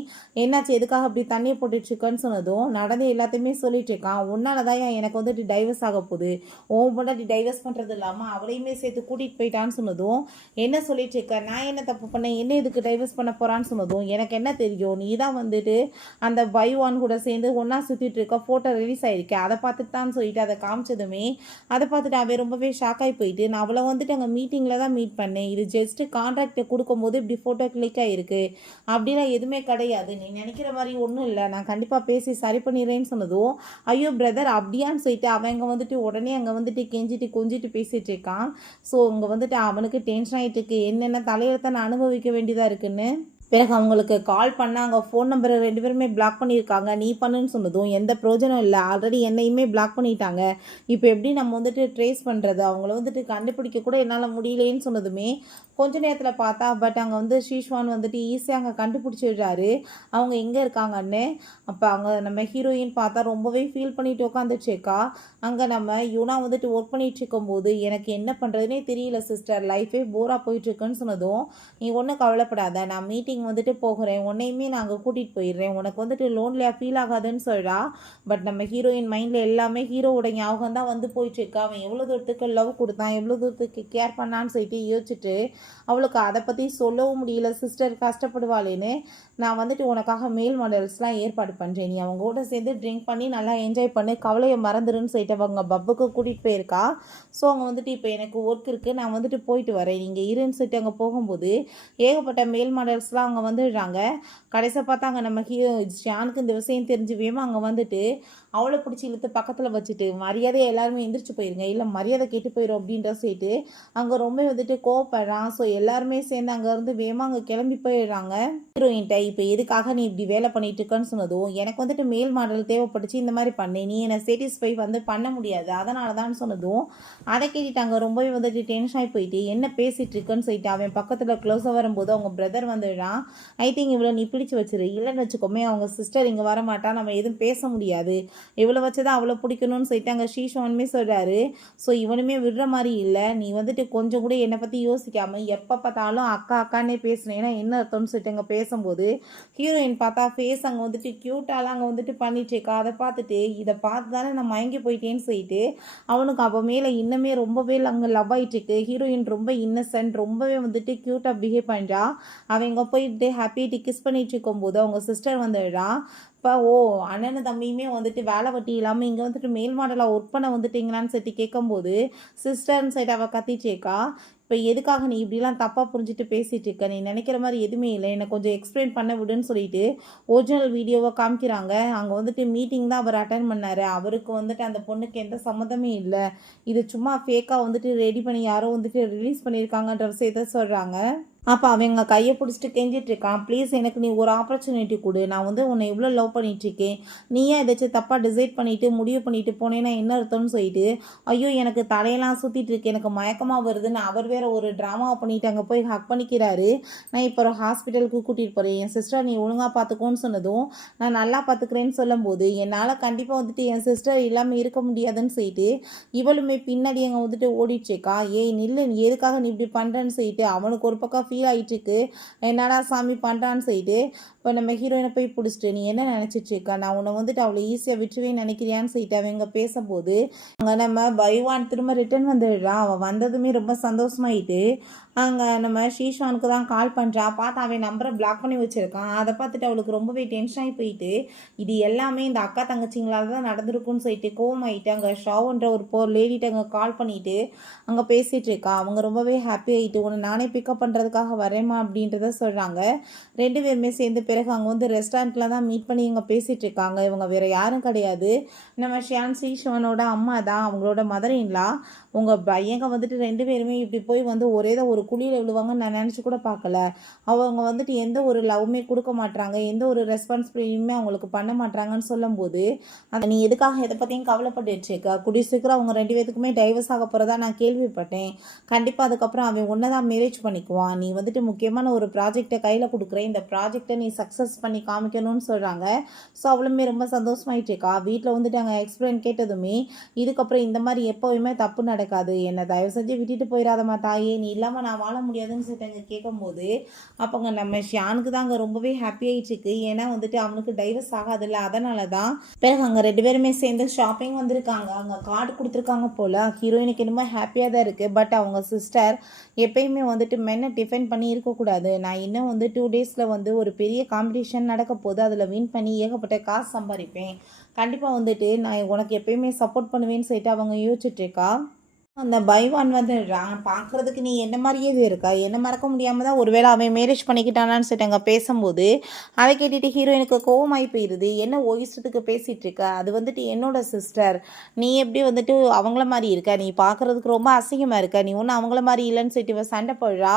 என்னாச்சு எதுக்காக அப்படி தண்ணியை போட்டுட்ருக்கன்னு சொன்னதும் நடந்து எல்லாத்தையுமே சொல்லிட்டு இருக்கான். உன்னால தான் எனக்கு வந்துட்டு டைவர்ஸ் ஆக போகுது, உன் பொண்டாட்டி டைவர்ஸ் பண்ணுறது இல்லாமல் அவளையுமே சேர்த்து கூட்டிகிட்டு போயிட்டான்னு சொன்னதும் என்ன சொல்லிட்டு இருக்க, நான் என்ன தப்பு பண்ணேன், என்ன இதுக்கு டைவர்ஸ் பண்ண போகிறான்னு சொன்னதும் எனக்கு என்ன தெரியும், நீ தான் வந்துட்டு அந்த பைவான் கூட சேர்ந்து ஒன்றா சுற்றிட்டு இருக்க ஃபோட்டோ ரிலீஸ் ஆகிருக்கு, அதை பார்த்துட்டு தான் சொல்லிட்டு அதை காமிச்சதுமே அதை பார்த்துட்டு அவன் ரொம்பவே ஷாக் ஆகி போயிட்டு நான் அவளை வந்துட்டு அங்கே மீட்டிங்கில் தான் மீட் பண்ணேன், இது ஜஸ்ட்டு கான்ட்ராக்டை கொடுக்கும்போது இப்படி ஃபோட்டோ கிளிக் ஆகிருக்கு, அப்படிலாம் எதுவுமே கிடையாது, நீ நினைக்கிற மாதிரி ஒன்றும் இல்லை, நான் கண்டிப்பாக பேசி சரி பண்ணிடுறேன்னு சொன்னதும் ஐயோ பிரதர் அப்படியான்னு சொல்லிட்டு அவங்க வந்துட்டு உடனே அங்கே வந்துட்டு கெஞ்சிட்டு கொஞ்சிட்டு பேசிகிட்டு இருக்கான். ஸோ அங்கே வந்துட்டு அவனுக்கு டென்ஷன் ஆகிட்டு இருக்கு, என்னென்ன தலையெழுத்தை நான் அனுபவிக்க வேண்டியதாக இருக்குன்னு. பிறகு அவங்களுக்கு கால் பண்ணாங்க, ஃபோன் நம்பரை 2 பேருமே பிளாக் பண்ணியிருக்காங்க, நீ பண்ணுன்னு சொன்னதும் எந்த ப்ரோஜனம் இல்லை, ஆல்ரெடி என்னையுமே பிளாக் பண்ணிட்டாங்க, இப்போ எப்படி நம்ம வந்துட்டு ட்ரேஸ் பண்ணுறது, அவங்கள வந்துட்டு கண்டுபிடிக்க கூட என்னால் முடியலேன்னு சொன்னதுமே கொஞ்ச நேரத்தில் பார்த்தா பட் அங்கே வந்து ஷீஷ்வான் வந்துட்டு ஈஸியாக அங்கே கண்டுபிடிச்சிடுறாரு அவங்க எங்கே இருக்காங்கன்னு. அப்போ அங்கே நம்ம ஹீரோயின் பார்த்தா ரொம்பவே ஃபீல் பண்ணிட்டு உட்காந்துச்சேக்கா. அங்கே நம்ம யூனா வந்துட்டு ஒர்க் பண்ணிட்டு இருக்கும்போது எனக்கு என்ன பண்ணுறதுனே தெரியல சிஸ்டர், லைஃபே போராக போயிட்டுருக்குன்னு சொன்னதும், நீ ஒன்றும் கவலைப்படாத, நான் மீட்டிங் வந்துட்டு போகிறேன், உன்னையுமே நான் அங்கே கூட்டிகிட்டு போயிடுறேன், உனக்கு வந்துட்டு லோன்லியாக ஃபீல் ஆகாதுன்னு சொல்கிறா. பட் நம்ம ஹீரோயின் மைண்டில் எல்லாமே ஹீரோவோட ஞாபகம் தான் வந்து போயிட்டுருக்கா. அவன் எவ்வளோ தூரத்துக்கு லவ் கொடுத்தான், எவ்வளோ தூரத்துக்கு கேர் பண்ணான்னு சொல்லிட்டு யோசிச்சுட்டு அவளுக்கு அதை பற்றி சொல்லவும் முடியல. சிஸ்டர் கஷ்டப்படுவாளேன்னு நான் வந்துட்டு உனக்காக மேல் மாடல்ஸ்லாம் ஏற்பாடு பண்ணுறேன், நீ அவங்க கூட சேர்ந்து ட்ரிங்க் பண்ணி நல்லா என்ஜாய் பண்ணி கவலையை மறந்துடுன்னு சொல்லிட்டு அவங்க பப்புக்கு கூட்டிகிட்டு போயிருக்கா. ஸோ அவங்க வந்துட்டு இப்போ எனக்கு ஒர்க் இருக்குது, நான் வந்துட்டு போயிட்டு வரேன், நீங்கள் இருன்னு சொல்லிட்டு அங்கே போகும்போது ஏகப்பட்ட மேல் மாடல்ஸ்லாம் அங்கே வந்துடுறாங்க. கடைசியாக பார்த்தா அங்கே நம்ம ஷியானுக்கு இந்த விஷயம் தெரிஞ்சு வேமா அங்கே வந்துட்டு அவளை பிடிச்சி இழுத்து பக்கத்தில் வச்சுட்டு மரியாதையை எல்லாருமே எந்திரிச்சு போயிருங்க, இல்லை மரியாதை கெட்டு போயிடும் அப்படின்ற சொல்லிட்டு அங்கே ரொம்ப வந்துட்டு கோவப்படுறான். ஸோ எல்லாருமே சேர்ந்து அங்கேருந்து வேமா அங்கே கிளம்பி போயிடுறாங்க. ஹீரோயின்ட்ட இப்போ எதுக்காக நீ இப்படி வேலை பண்ணிட்டு இருக்கன்னு சொன்னதும், எனக்கு வந்துட்டு மேல் மாடல் தேவைப்பட்டுச்சு, இந்த மாதிரி பண்ணேன், நீ என்னை சாட்டிஸ்ஃபை வந்து பண்ண முடியாது, அதனால தான் சொன்னதும் அதை கேட்டுட்டாங்க ரொம்பவே வந்துட்டு டென்ஷன் ஆகி போயிட்டு என்ன பேசிகிட்டு இருக்குன்னு சொல்லிட்டு அவன் பக்கத்தில் க்ளோஸாக வரும்போது அவங்க பிரதர் வந்துடுறான். ஐ திங்க் இவ்வளோ நீ பிடிச்சி வச்சிரு, இல்லைன்னு வச்சுக்கோமே அவங்க சிஸ்டர் இங்கே வர மாட்டா, நம்ம எதுவும் பேச முடியாது, இவ்வளோ வச்சு தான் அவ்வளோ பிடிக்கணும்னு சொல்லிட்டு அங்கே ஷீஷோனுமே சொல்கிறாரு. ஸோ இவனுமே விடுற மாதிரி இல்லை, நீ வந்துட்டு கொஞ்சம் கூட என்னை பற்றி யோசிக்காமல் எப்போ பார்த்தாலும் அக்கா அக்கானே பேசுனேன்னா என்ன அர்த்தம்னு சொல்லிட்டு அங்கே பேசும்போது ஹீரோயின் பார்த்தா ஃபேஸ் அங்கே வந்துட்டு க்யூட்டாலாம் அங்கே வந்துட்டு பண்ணிட்டுருக்கா. அதை பார்த்துட்டு இதை பார்த்து தானே நான் மயங்கி போயிட்டேன்னு சொல்லிட்டு அவனுக்கு அப்போ மேலே இன்னுமே ரொம்பவே அங்கே லவ் ஆகிட்டுருக்கு. ஹீரோயின் ரொம்ப இன்னசென்ட், ரொம்பவே வந்துட்டு க்யூட்டாக பிஹேவ் பண்ணுறா. அவங்க போயிட்டு ஹாப்பிட்டு கிஸ் பண்ணிட்டு இருக்கும்போது அவங்க சிஸ்டர் வந்துடுறா. இப்போ அண்ணனும் தம்பியுமே வந்துட்டு வேலை வட்டி இல்லாமல் இங்கே வந்துட்டு மேல் மாடலாக ஒர்க் பண்ண வந்துட்டீங்களான்னு சொல்லிட்டு கேட்கும்போது சிஸ்டர்னு சைடு அவள் கத்திச்சேக்கா. இப்போ எதுக்காக நீ இப்படிலாம் தப்பாக புரிஞ்சுட்டு பேசிகிட்டு இருக்க, நீ நினைக்கிற மாதிரி எதுவுமே இல்லை, என்னை கொஞ்சம் எக்ஸ்பிளைன் பண்ண விடுன்னு சொல்லிட்டு ஒரிஜினல் வீடியோவை காமிக்கிறாங்க. அங்கே வந்துட்டு மீட்டிங் தான் அவர் அட்டன் பண்ணார், அவருக்கு வந்துட்டு அந்த பொண்ணுக்கு எந்த சம்மந்தமே இல்லை, இது சும்மா ஃபேக்காக வந்துட்டு ரெடி பண்ணி யாரோ வந்துட்டு ரிலீஸ் பண்ணியிருக்காங்கன்ற விஷயத்த சொல்கிறாங்க. அப்போ அவங்க கையை பிடிச்சிட்டு கெஞ்சிட்டு இருக்கான், ப்ளீஸ் எனக்கு நீ ஒரு ஆப்பர்ச்சுனிட்டி கொடு, நான் வந்து உன்னை இவ்வளோ லவ் பண்ணிகிட்ருக்கேன், நீயே ஏதாச்சும் தப்பாக டிசைட் பண்ணிவிட்டு முடிவு பண்ணிவிட்டு போனேன்னா என்ன அர்த்தம்னு சொல்லிட்டு ஐயோ எனக்கு தலையெல்லாம் சுற்றிட்டு இருக்கு, எனக்கு மயக்கமாக வருதுன்னு அவர் வேற ஒரு ட்ராமாவை பண்ணிவிட்டு அங்கே போய் ஹக் பண்ணிக்கிறாரு. நான் இப்போ ஒரு ஹாஸ்பிட்டலுக்கு கூட்டிகிட்டு போகிறேன், என் சிஸ்டர் நீ ஒழுங்காக பார்த்துக்கோன்னு சொன்னதும் நான் நல்லா பார்த்துக்கிறேன்னு சொல்லும்போது என்னால் கண்டிப்பாக வந்துட்டு என் சிஸ்டர் இல்லாமல் இருக்க முடியாதுன்னு சொல்லிட்டு இவளுமே பின்னாடி அங்கே வந்துட்டு ஓடிச்சேக்கா. ஏய் நில்லு, நீ எதுக்காக நீ இப்படி பண்ணுறேன்னு சொல்லிட்டு அவனுக்கு ஒரு பக்கம் ஃபீல் ஆகிட்டுருக்கு, என்னடா சாமி பண்ணுறான்னு சொல்லிட்டு இப்போ நம்ம ஹீரோயினை போய் பிடிச்சிட்டு நீ என்ன நினச்சிட்ருக்கா, நான் உன்னை வந்துட்டு அவ்வளோ ஈஸியாக விட்டுருவே நினைக்கிறியான்னு சொல்லிட்டு அவங்க பேசும்போது அங்கே நம்ம பைவான் திரும்ப ரிட்டன் வந்துடுறான். அவன் வந்ததுமே ரொம்ப சந்தோஷமாயிட்டு அங்கே நம்ம ஷீஷானுக்கு தான் கால் பண்ணுறா. பார்த்து அவன் நம்பரை பிளாக் பண்ணி வச்சுருக்கான். அதை பார்த்துட்டு அவளுக்கு ரொம்பவே டென்ஷன் ஆகி போயிட்டு இது எல்லாமே இந்த அக்கா தங்கச்சிங்களால் தான் நடந்திருக்குன்னு சொல்லிட்டு கோவமாயிட்டு அங்கே ஷாவுன்ற ஒரு லேடிட்ட அங்கே கால் பண்ணிவிட்டு அங்கே பேசிகிட்டு இருக்கா. அவங்க ரொம்பவே ஹாப்பி ஆகிட்டு உன்னை நானே பிக்கப் பண்ணுறதுக்காக வரேம்மா அப்படின்றத சொல்கிறாங்க. ரெண்டு பேருமே சேர்ந்து பிறகு அங்கே வந்து ரெஸ்டாரண்ட்டில் தான் மீட் பண்ணி இங்கே பேசிகிட்டு இருக்காங்க. இவங்க வேறு யாரும் கிடையாது, நம்ம ஷியான் ஷீஷவனோட அம்மா தான், அவங்களோட மதர் இன்லா. உங்கள் பையங்க வந்துட்டு ரெண்டு பேருமே இப்படி போய் வந்து ஒரே தான் ஒரு குழியில் விழுவாங்கன்னு நான் நினச்சி கூட பார்க்கல. அவங்க வந்துட்டு எந்த ஒரு லவ்வுமே கொடுக்க மாட்டாங்க, எந்த ஒரு ரெஸ்பான்சிபிலிட்டியுமே அவங்களுக்கு பண்ண மாட்டாங்கன்னு சொல்லும்போது அந்த நீ எதுக்காக எதை பற்றியும் கவலைப்பட்டுருக்கா, கூடிய சீக்கிரம் அவங்க ரெண்டு பேத்துக்குமே டைவர்ஸ் ஆக போகிறதா நான் கேள்விப்பட்டேன், கண்டிப்பாக அதுக்கப்புறம் அவன் ஒன்றை தான் மேரேஜ் பண்ணிக்குவான், நீ வந்துட்டு முக்கியமான ஒரு ப்ராஜெக்டை கையில் கொடுக்குறேன், இந்த ப்ராஜெக்டை நீ சக்ஸஸ் பண்ணி காமிக்கணும்னு சொல்கிறாங்க. ஸோ அவளுமே ரொம்ப சந்தோஷமாயிட்டு இருக்கா. வீட்டில் வந்துட்டு அங்கே எக்ஸ்பிளைன் கேட்டதுமே இதுக்கப்புறம் இந்த மாதிரி எப்போவுமே தப்பு நடக்காது, என்னை தயவு செஞ்சு விட்டுட்டு போயிடாதம்மா தாயே, நீ இல்லாமல் நான் வாழ முடியாதுன்னு சொல்லிட்டு அங்கே கேட்கும்போது அப்போங்க நம்ம ஷியானுக்கு தான் அங்கே ரொம்பவே ஹாப்பி ஆகிட்டு இருக்கு. ஏன்னா வந்துட்டு அவனுக்கு டைவர்ஸ் ஆகாதில்ல, அதனால தான். பிறகு அங்கே ரெண்டு பேருமே சேர்ந்து ஷாப்பிங் வந்திருக்காங்க. அங்கே கார்டு கொடுத்துருக்காங்க போல். ஹீரோயினுக்கு என்னமோ ஹாப்பியாக தான் இருக்குது. பட் அவங்க சிஸ்டர் எப்பயுமே வந்துட்டு மென்னை டிஃபெண்ட் பண்ணி இருக்கக்கூடாது, நான் இன்னும் வந்து 2 டேஸில் வந்து ஒரு பெரிய காம்படிஷன் நடக்க போது, அதில் வின் பண்ணி ஏகப்பட்ட காசு சம்பாதிப்பேன், கண்டிப்பாக வந்துட்டு நான் உனக்கு எப்பயுமே சப்போர்ட் பண்ணுவேன்னு சொல்லிட்டு அவங்க யோசிச்சுட்ருக்கா. அந்த பைவான் வந்து பார்க்குறதுக்கு நீ என்ன மாதிரியே இருக்கா, என்ன மறக்க முடியாமல் தான் ஒருவேளை அவன் மேரேஜ் பண்ணிக்கிட்டானான்னு சொல்லிட்டு அங்கே பேசும்போது அதை கேட்டுட்டு ஹீரோயினுக்கு கோவமாகி போயிடுது. என்ன இஷ்டத்துக்கு பேசிகிட்டு இருக்க, அது வந்துட்டு என்னோட சிஸ்டர், நீ எப்படி வந்துட்டு அவங்கள மாதிரி இருக்க, நீ பார்க்குறதுக்கு ரொம்ப அசிங்கமாக இருக்க, நீ ஒன்றும் அவங்கள மாதிரி இல்லைன்னு சொல்லிட்டு சண்டை போடுறா.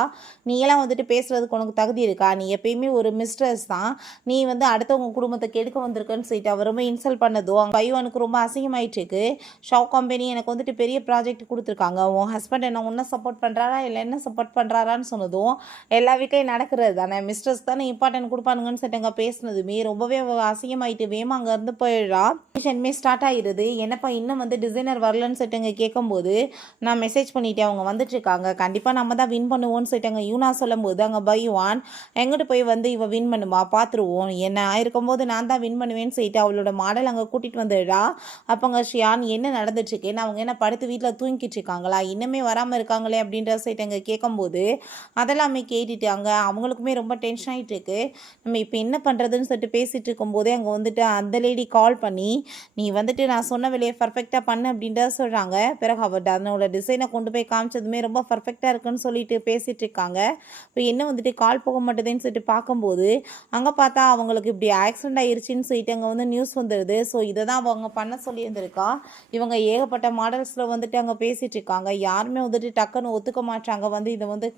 நீ எல்லாம் வந்துட்டு பேசுகிறதுக்கு உனக்கு தகுதி இருக்கா, நீ எப்பயுமே ஒரு மிஸ்ட்ரஸ் தான், நீ வந்து அடுத்தவங்க குடும்பத்தை கெடுக்க வந்திருக்குன்னு சொல்லிட்டு அவர் ரொம்ப இன்சல்ட் பண்ணதும் பைவானுக்கு ரொம்ப அசிங்கமாயிட்டு இருக்கு. ஷாப் கம்பெனி எனக்கு வந்துட்டு பெரிய ப்ராஜெக்ட் கொடுத்து கொடுத்துருக்காங்க. உன் ஹஸ்பண்ட் என்ன உன்னை சப்போர்ட் பண்ணுறாரா இல்லை என்ன சப்போர்ட் பண்ணுறாரான்னு சொன்னதும் எல்லா வீட்லையும் நடக்கிறது தானே, மிஸ்டர்ஸ் தானே இம்பார்ட்டன்ட் கொடுப்பானுங்கன்னு சொல்லிட்டு அங்கே பேசினதுமே ரொம்பவே அசிங்கமாயிட்டு வேமா அங்கேருந்து போயிடுறா. மிஷன்மே ஸ்டார்ட் ஆகிடுது. என்னப்பா இன்னும் வந்து டிசைனர் வரலன்னு சொல்லிட்டு அங்கே கேட்கும்போது நான் மெசேஜ் பண்ணிட்டேன், அவங்க வந்துட்டு இருக்காங்க, கண்டிப்பாக நம்ம தான் வின் பண்ணுவோம்னு சொல்லிட்டு அங்கே யூனா சொல்லும்போது அங்கே பைவான் எங்கிட்ட போய் வந்து இவ வின் பண்ணுமா பார்த்துருவோம், என்ன ஆயிருக்கும்போது நான் தான் வின் பண்ணுவேன்னு சொல்லிட்டு அவளோட மாடல் அங்கே கூட்டிகிட்டு வந்துடுறா. அப்போங்க ஷியான் என்ன நடந்துட்டுருக்கேன்னு அவங்க என்ன படுத்து வீட்டில் தூங்கிட்டு இருக்காங்களா, இன்னுமே வராமல் இருக்காங்களே அப்படின்ற சைட்டு அங்கே கேட்கும்போது அதெல்லாமே கேட்டுட்டு அங்கே அவங்களுக்குமே ரொம்ப டென்ஷன் ஆகிட்டு இருக்கு. நம்ம இப்போ என்ன பண்ணுறதுன்னு சொல்லிட்டு பேசிகிட்டு இருக்கும்போதே அங்கே வந்துட்டு அந்த லேடி கால் பண்ணி நீ வந்துட்டு நான் சொன்ன வேலையை பர்ஃபெக்டாக பண்ணு அப்படின்றத சொல்கிறாங்க. பிறகு அவள் அதனோட டிசைனை கொண்டு போய் காமிச்சதுமே ரொம்ப பர்ஃபெக்டாக இருக்குன்னு சொல்லிட்டு பேசிகிட்டு இருக்காங்க. இப்போ என்ன வந்துட்டு கால் போக மாட்டேதுன்னு சொல்லிட்டு பார்க்கும்போது அங்கே பார்த்தா அவங்களுக்கு இப்படி ஆக்சிடென்ட் ஆயிடுச்சின்னு சொல்லிட்டு அங்கே வந்து நியூஸ் வந்துடுது. ஸோ இதை தான் அவங்க பண்ண சொல்லியிருந்திருக்கா. இவங்க ஏகப்பட்ட மாடல்ஸில் வந்துட்டு அங்கே பேசிகிட்டு இருக்காங்க. யாருமே வந்துட்டு டக்குன்னு ஒத்துக்க மாட்டாங்க வந்து இதை வந்து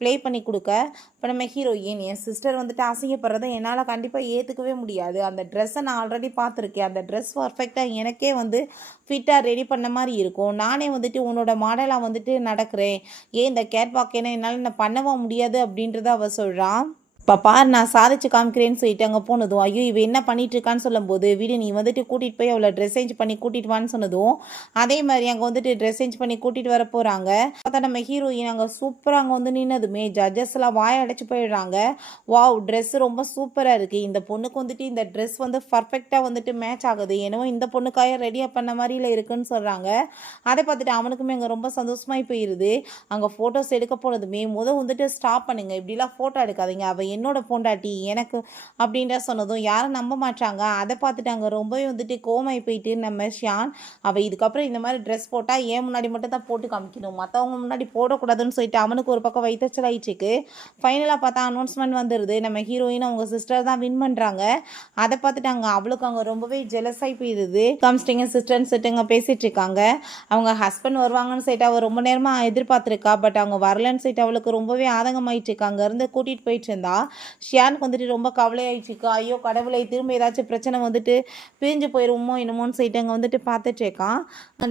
ப்ளே பண்ணி கொடுக்க. இப்போ நம்ம ஹீரோயின் என் சிஸ்டர் வந்துட்டு அசிங்கப்படுறதை என்னால் கண்டிப்பாக ஏற்றுக்கவே முடியாது. அந்த ட்ரெஸ்ஸை நான் ஆல்ரெடி பார்த்துருக்கேன். அந்த ட்ரெஸ் பர்ஃபெக்டாக எனக்கே வந்து ஃபிட்டாக ரெடி பண்ண மாதிரி இருக்கும். நானே வந்துட்டு உன்னோட மாடலாக வந்துட்டு நடக்கிறேன். ஏன் இந்த கேட் வாக் என்ன என்னால் நான் பண்ணவா முடியாது அப்படின்றத அவள் சொல்கிறான். இப்போ பார் நான் சாதிச்சு காமிக்கிறேன்னு சொல்லிட்டு அங்கே போனதும் ஐயோ இவ என்ன பண்ணிட்டு இருக்கான்னு சொல்லும்போது வீடு நீ வந்துட்டு கூட்டிகிட்டு போய் அவளை ட்ரெஸ் சேஞ்ச் பண்ணி கூட்டிகிட்டு வான்னு சொன்னதும் அதே மாதிரி அங்கே வந்துட்டு ட்ரெஸ் சேஞ்ச் பண்ணி கூட்டிகிட்டு வர போகிறாங்க. பார்த்தா நம்ம ஹீரோயின் அங்கே சூப்பராக அங்கே வந்து நின்னதுமே ஜட்ஜஸ் எல்லாம் வாய அடைச்சி போயிடுறாங்க. வாவ் ட்ரெஸ் ரொம்ப சூப்பராக இருக்குது, இந்த பொண்ணுக்கு வந்துட்டு இந்த ட்ரெஸ் வந்து பர்ஃபெக்டாக வந்துட்டு மேட்ச் ஆகுது, என்னவோ இந்த பொண்ணுக்காக ரெடியாக பண்ண மாதிரில இருக்குன்னு சொல்கிறாங்க. அதை பார்த்துட்டு அவனுக்குமே அங்கே ரொம்ப சந்தோஷமாகி போயிடுது. அங்கே ஃபோட்டோஸ் எடுக்க போனதுமே வந்துட்டு ஸ்டாப் பண்ணுங்க, இப்படிலாம் ஃபோட்டோ எடுக்காதீங்க, அவள் என்னோட பொண்டாட்டி எனக்கு அப்படின்ற சொன்னதும் யாரும் நம்ப மாட்டாங்க. அதை பார்த்துட்டு அங்கே ரொம்பவே வந்துட்டு கோமாய் போயிட்டு நம்ம ஷியான் அவள் இதுக்கப்புறம் இந்த மாதிரி ட்ரெஸ் போட்டால் ஏன் முன்னாடி மட்டும் தான் போட்டு காமிக்கணும், மற்றவங்க முன்னாடி போடக்கூடாதுன்னு சொல்லிட்டு அவனுக்கு ஒரு பக்கம் வைத்தச்சல் ஆயிடுச்சுக்கு. ஃபைனலாக பார்த்தா அனௌன்ஸ்மெண்ட் வந்துடுது, நம்ம ஹீரோயின் அவங்க சிஸ்டர் தான் வின் பண்ணுறாங்க. அதை பார்த்துட்டு அங்கே அவளுக்கு அங்கே ரொம்பவே ஜெலஸாகி போயிடுது. காமிச்சிட்டிங்க சிஸ்டர்னு சொல்லிட்டு அங்கே பேசிகிட்டு இருக்காங்க. அவங்க ஹஸ்பண்ட் வருவாங்கன்னு சொல்லிட்டு அவள் ரொம்ப நேரமாக எதிர்பார்த்துருக்கா. பட் அவங்க வரலன்னு சொல்லிட்டு அவளுக்கு ரொம்பவே ஆதங்கமாயிட்டு இருக்கா. அங்கேருந்து கூட்டிகிட்டு போயிட்டு இருந்தா ஷியானுக்கு வந்துட்டு ரொம்ப கவலையாயிடுச்சுக்கா. ஐயோ கடவுளை திரும்ப ஏதாச்சும் பிரச்சனை வந்துட்டு பிரிஞ்சு போயிடுவோமோ என்னமோன்னு சொல்லிட்டு அங்கே வந்துட்டு பார்த்துட்டு இருக்கான்.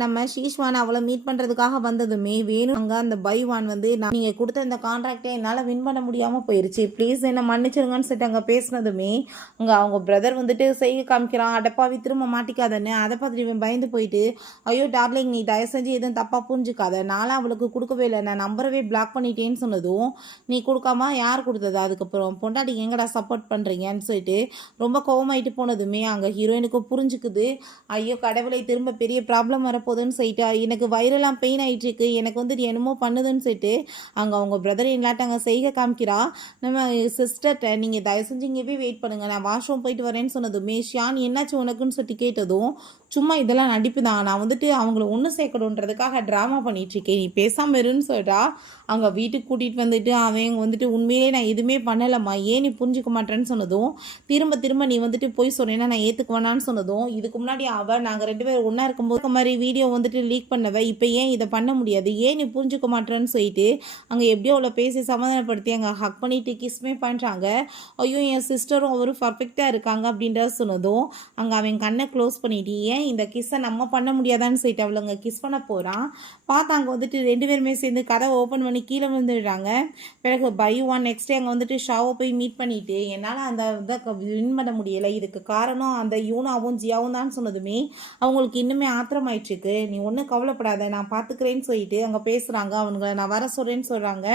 நம்ம ஷீஷ்வான் அவளை மீட் பண்ணுறதுக்காக வந்ததுமே வேணும் அங்கே அந்த பைவான் வந்து நீங்கள் கொடுத்த இந்த கான்ட்ராக்டை என்னால் வின் பண்ண முடியாமல் போயிடுச்சு, ப்ளீஸ் என்ன மன்னிச்சிருங்கன்னு சொல்லிட்டு அங்கே பேசினதுமே அங்கே அவங்க பிரதர் வந்துட்டு செய்ய காமிக்கிறான், அடப்பாவி திரும்ப மாட்டிக்காதன்னு. அதை பார்த்துட்டு இவன் பயந்து போயிட்டு ஐயோ டார்லிங் நீ தயவு செஞ்சு எதுவும் தப்பாக புரிஞ்சுக்காத, நானும் அவளுக்கு கொடுக்கவே இல்லை, நான் நம்பரவே பிளாக் பண்ணிட்டேன்னு சொன்னதும் நீ கொடுக்காம யார் கொடுத்தது, அதுக்கப்புறம் பொண்டாட்டிக்கு எங்கடா சப்போர்ட் பண்ணுறீங்கன்னு சொல்லிட்டு ரொம்ப கோவமாயிட்டு போனதுமே அங்கே ஹீரோயினுக்கு புரிஞ்சுக்குது. ஐயோ கடவுளை திரும்ப பெரிய ப்ராப்ளம் வரப்போகுதுன்னு சொல்லிட்டு எனக்கு வயிறெல்லாம் பெயின் ஆகிட்டு இருக்கு, எனக்கு வந்துட்டு என்னமோ பண்ணுதுன்னு சொல்லிட்டு அங்கே அவங்க பிரதர் இல்லாட்ட அங்கே செய்க காமிக்கிறா. நம்ம சிஸ்டர்கிட்ட நீங்கள் தயவு செஞ்சு இங்கே போய் வெயிட் பண்ணுங்கள், நான் வாஷ்ரூம் போயிட்டு வரேன்னு சொன்னதுமே ஷியான் என்னாச்சு உனக்குன்னு சொல்லிட்டு கேட்டதும் சும்மா இதெல்லாம் நடிப்பு தான், நான் வந்துட்டு அவங்கள ஒன்று சேர்க்கணுன்றதுக்காக ட்ராமா பண்ணிகிட்ருக்கேன், நீ பேசாமல் இருன்னு சொல்லிட்டா. அங்கே வீட்டுக்கு கூட்டிகிட்டு வந்துட்டு அவங்க வந்துட்டு உண்மையிலே நான் எதுவுமே பண்ணலைம்மா, ஏன் நீ புரிஞ்சுக்க மாட்டேன்னு சொன்னதும் திரும்ப திரும்ப நீ வந்துட்டு போய் சொன்னேன்னா நான் ஏற்றுக்குவேனான்னு சொன்னதும் இதுக்கு முன்னாடி நாங்கள் 2 பேரும் ஒன்றா இருக்கும்போது மாதிரி வீடியோ வந்துட்டு லீக் பண்ணவ, இப்போ ஏன் இதை பண்ண முடியாது, ஏன் நீ புரிஞ்சுக்க மாட்டேன்னு சொல்லிட்டு அங்கே எப்படியோ அவளை பேசி சமாதானப்படுத்தி அங்கே ஹக் பண்ணிட்டு கிஸ்மே பண்ணுறாங்க. ஐயோ என் சிஸ்டரும் அவரும் பர்ஃபெக்டாக இருக்காங்க அப்படின்றத சொன்னதும் அங்கே அவன் கண்ணை க்ளோஸ் பண்ணிட்டு ஏன் இந்த கிஸ்ஸை நம்ம பண்ண முடியாதான்னு சொல்லிட்டு அவளை அங்கே கிஸ் பண்ண போகிறான். பார்த்தா அங்கே வந்துட்டு 2 பேருமே சேர்ந்து கதை ஓப்பன் பண்ணி கீழே வந்துடுறாங்க. பிறகு பைவான் நெக்ஸ்ட் டே அங்கே வந்துட்டு ஷாவை போய் மீட் பண்ணிட்டு என்னால் அந்த இதை வின் பண்ண முடியலை, இதுக்கு காரணம் அந்த யூனாவும் ஜியாவும் தான் சொன்னதுமே அவங்களுக்கு இன்னுமே ஆத்திரமாயிட்டுருக்கு, நீ ஒன்றும் கவலைப்படாத நான் பார்த்துக்கிறேன்னு சொல்லிட்டு அங்கே பேசுகிறாங்க. அவனுங்களை நான் வர சொல்கிறேன்னு சொல்கிறாங்க.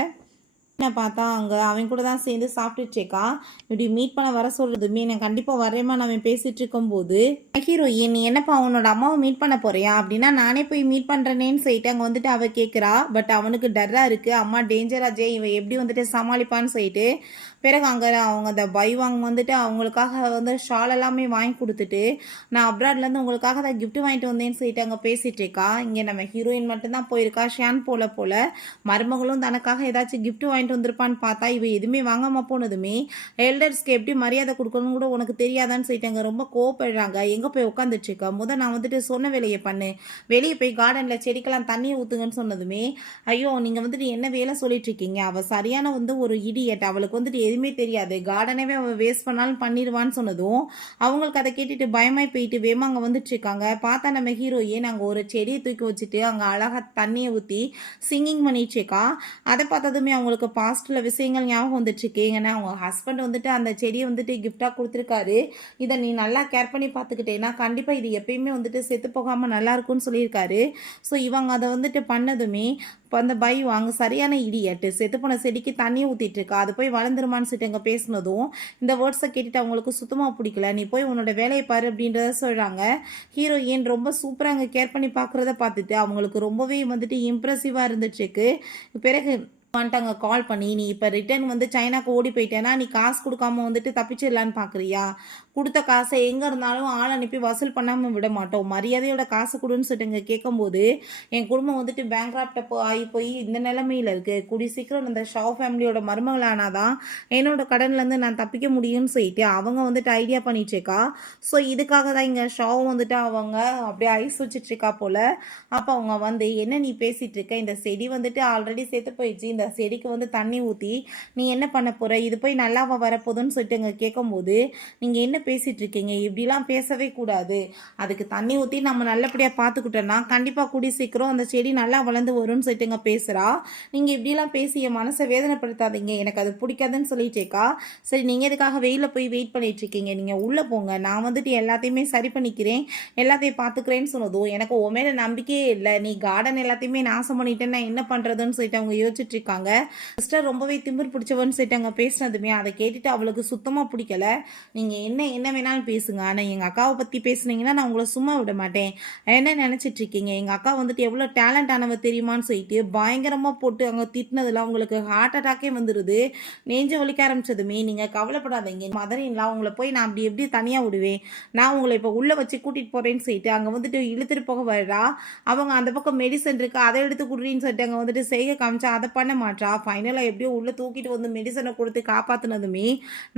என்ன பார்த்தா அங்கே அவன் கூட தான் சேர்ந்து சாப்பிட்டுட்டு இருக்கா. இப்படி மீட் பண்ண வர சொல்கிறதுமே நான் கண்டிப்பாக வரேம்மா நான் பேசிகிட்டு இருக்கும்போது ஹீரோயின் நீ என்னப்பா அவனோட அம்மாவை மீட் பண்ண போறியா அப்படின்னா நானே போய் மீட் பண்ணுறேனேன்னு சொல்லிட்டு அங்கே வந்துட்டு அவள் கேட்குறா. பட் அவனுக்கு டர்ராக இருக்குது, அம்மா டேஞ்சரா ஜே இவன் எப்படி வந்துட்டு சமாளிப்பான்னு சொல்லிட்டு. பிறகு அங்கே அவங்க அந்த பைவாங் வந்துட்டு அவங்களுக்காக வந்து ஷால் எல்லாமே வாங்கி கொடுத்துட்டு நான் அப்ராட்லேருந்து உங்களுக்காக தான் கிஃப்ட் வாங்கிட்டு வந்தேன்னு சொல்லிட்டு அங்கே பேசிகிட்டு இருக்கா. இங்கே நம்ம ஹீரோயின் மட்டும்தான் போயிருக்கா ஷியான் போல மருமகளும் தனக்காக ஏதாச்சும் கிஃப்ட் வாங்கிட்டு வந்திருப்பான்னு பார்த்தா இவ எதுவுமே வாங்காமல் போனதுமே எல்டர்ஸ்க்கு எப்படி மரியாதை கொடுக்கணும் கூட உனக்கு தெரியாதான்னு சொல்லிட்டு அங்கே ரொம்ப கோவப்படுறாங்க. எங்கே போய் உட்காந்துட்டு இருக்கா, நான் வந்துட்டு சொன்ன வேலையை பண்ணு, வெளியே போய் கார்டனில் செடிக்கெல்லாம் தண்ணியை ஊற்றுங்கன்னு சொன்னதுமே ஐயோ நீங்கள் வந்துட்டு என்ன வேலை சொல்லிட்டு இருக்கீங்க, அவள் சரியான வந்து ஒரு இடியட், அவளுக்கு வந்துட்டு எதுவுமே தெரியாது, கார்டனவே அவள் வேஸ்ட் பண்ணாலும் பண்ணிடுவான்னு சொன்னதும் அவங்களுக்கு அதை கேட்டுட்டு பயமாய் போயிட்டு வேமா அங்கே வந்துட்டு இருக்காங்க. பார்த்தா நம்ம ஹீரோயின் அங்கே ஒரு செடியை தூக்கி வச்சுட்டு அங்கே அழகாக தண்ணியை ஊற்றி சிங்கிங் பண்ணிட்டுருக்கா. அதை பார்த்ததுமே அவங்களுக்கு பாஸ்டில் விஷயங்கள் ஞாபகம் வந்துட்டுருக்கு. ஏன்னா அவங்க ஹஸ்பண்ட் வந்துட்டு அந்த செடியை வந்துட்டு கிஃப்டாக கொடுத்துருக்காரு, இதை நீ நல்லா கேர் பண்ணி பார்த்துக்கிட்டேன்னா கண்டிப்பாக இது எப்பயுமே வந்துட்டு செத்து போகாமல் நல்லா இருக்கும்னு சொல்லியிருக்காரு. ஸோ இவங்க அதை வந்துட்டு பண்ணதுமே இப்போ அந்த பை அங்கே சரியான இடியட்டு செத்து போன செடிக்கு தண்ணி ஊற்றிட்டு இருக்கா, அது போய் வளர்ந்துருமான்னு சொல்லிட்டு அங்கே பேசினதும் இந்த வேர்ட்ஸை கேட்டுட்டு அவங்களுக்கு சுத்தமாக பிடிக்கல. நீ போய் உன்னோட வேலையை பாரு அப்படின்றத சொல்கிறாங்க. ஹீரோயின் ரொம்ப சூப்பராக அங்கே கேர் பண்ணி பார்க்குறத பார்த்துட்டு அவங்களுக்கு ரொம்பவே வந்துட்டு இம்ப்ரெசிவாக இருந்துட்டுருக்கு. பிறகு வந்துட்டாங்க கால் பண்ணி, நீ இப்போ ரிட்டர்ன் வந்து சைனாக்கு ஓடி போயிட்டேன்னா நீ காசு கொடுக்காம வந்துட்டு தப்பிச்சிடலான்னு பார்க்குறியா, கொடுத்த காசை எங்கே இருந்தாலும் ஆள் அனுப்பி வசூல் பண்ணாமல் விட மாட்டோம், மரியாதையோட காசு கொடுன்னு சொல்லிட்டு இங்கே கேட்கும்போது என் குடும்பம் வந்துட்டு பேங்க்ராப்டப்போ ஆகி போய் இந்த நிலைமையில் இருக்குது, கூடி சீக்கிரம் இந்த ஷா ஃபேமிலியோட மருமகளானாதான் என்னோட கடன்லேருந்து நான் தப்பிக்க முடியும்னு சொல்லிட்டு அவங்க வந்துட்டு ஐடியா பண்ணிட்டுருக்கா. ஸோ இதுக்காக தான் இங்கே ஷாவும் வந்துட்டு அவங்க அப்படியே ஐஸ் வச்சுட்ருக்கா போல். அப்போ அவங்க வந்து என்ன நீ பேசிகிட்டு இருக்க, இந்த செடி வந்துட்டு ஆல்ரெடி சேர்த்து போயிடுச்சு, இந்த செடிக்கு வந்து தண்ணி ஊற்றி நீ என்ன பண்ண போகிற, இது போய் நல்லாவா வரப்போகுதுன்னு சொல்லிட்டு இங்கே கேட்கும்போது நீங்கள் என்ன பேசிகிட்டு இருக்கீங்க, இப்படிலாம் பேசவே கூடாது, அதுக்கு தண்ணி ஊற்றி நம்ம நல்லபடியாக பார்த்துக்கிட்டோன்னா கண்டிப்பாக கூடி சீக்கிரம் அந்த செடி நல்லா வளர்ந்து வரும்னு சொல்லிட்டு இங்கே பேசுகிறா. நீங்கள் இப்படிலாம் பேசி என் மனசை வேதனைப்படுத்தாதீங்க, எனக்கு அது பிடிக்காதுன்னு சொல்லிட்டேக்கா. சரி நீங்கள் எதுக்காக வெயிலில் போய் வெயிட் பண்ணிகிட்ருக்கீங்க, நீங்கள் உள்ளே போங்க, நான் வந்துட்டு எல்லாத்தையுமே சரி பண்ணிக்கிறேன், எல்லாத்தையும் பார்த்துக்கிறேன்னு சொன்னதும் எனக்கு உன் மேலே நம்பிக்கையே இல்லை, நீ கார்டன் எல்லாத்தையுமே நாசம் பண்ணிட்டேன்னு நான் என்ன பண்ணுறதுன்னு சொல்லிட்டு அவங்க யோசிச்சுட்டு இருக்காங்க. சிஸ்டர் ரொம்பவே திமிர் பிடிச்சவன்னு சொல்லிட்டு அங்கே பேசினதுமே அதை கேட்டுட்டு அவளுக்கு சுத்தமாக பிடிக்கல. நீங்கள் என்ன வேணாலும் பேசுங்க, ஆனால் எங்கள் அக்காவை பற்றி பேசுனீங்கன்னா நான் உங்களை சும்மா விட மாட்டேன், என்ன நினச்சிட்டு இருக்கீங்க, எங்கள் அக்கா வந்துட்டு எவ்வளோ டேலண்ட் ஆனவ தெரியுமான்னு சொல்லிட்டு பயங்கரமாக போட்டு அங்கே திட்டினதில் அவங்களுக்கு ஹார்ட் அட்டாக்கே வந்துடுது. நெஞ்சு வலிக்க ஆரம்பிச்சதுமே நீங்கள் கவலைப்படாதீங்க மதரின்லாம் உங்களை போய் நான் அப்படி எப்படி தனியாக விடுவேன், நான் உங்களை இப்போ உள்ளே வச்சு கூட்டிகிட்டு போகிறேன்னு சொல்லிட்டு அங்கே வந்துட்டு இழுத்துட்டு போக வர்றா. அவங்க அந்த பக்கம் மெடிசன் இருக்குது அதை எடுத்து குடுறீன்னு சொல்லிட்டு அங்கே வந்துட்டு செய்ய காமிச்சா அதை பண்ண மாட்டா. ஃபைனலாக எப்படியோ உள்ளே தூக்கிட்டு வந்து மெடிசனை கொடுத்து காப்பாற்றினதுமே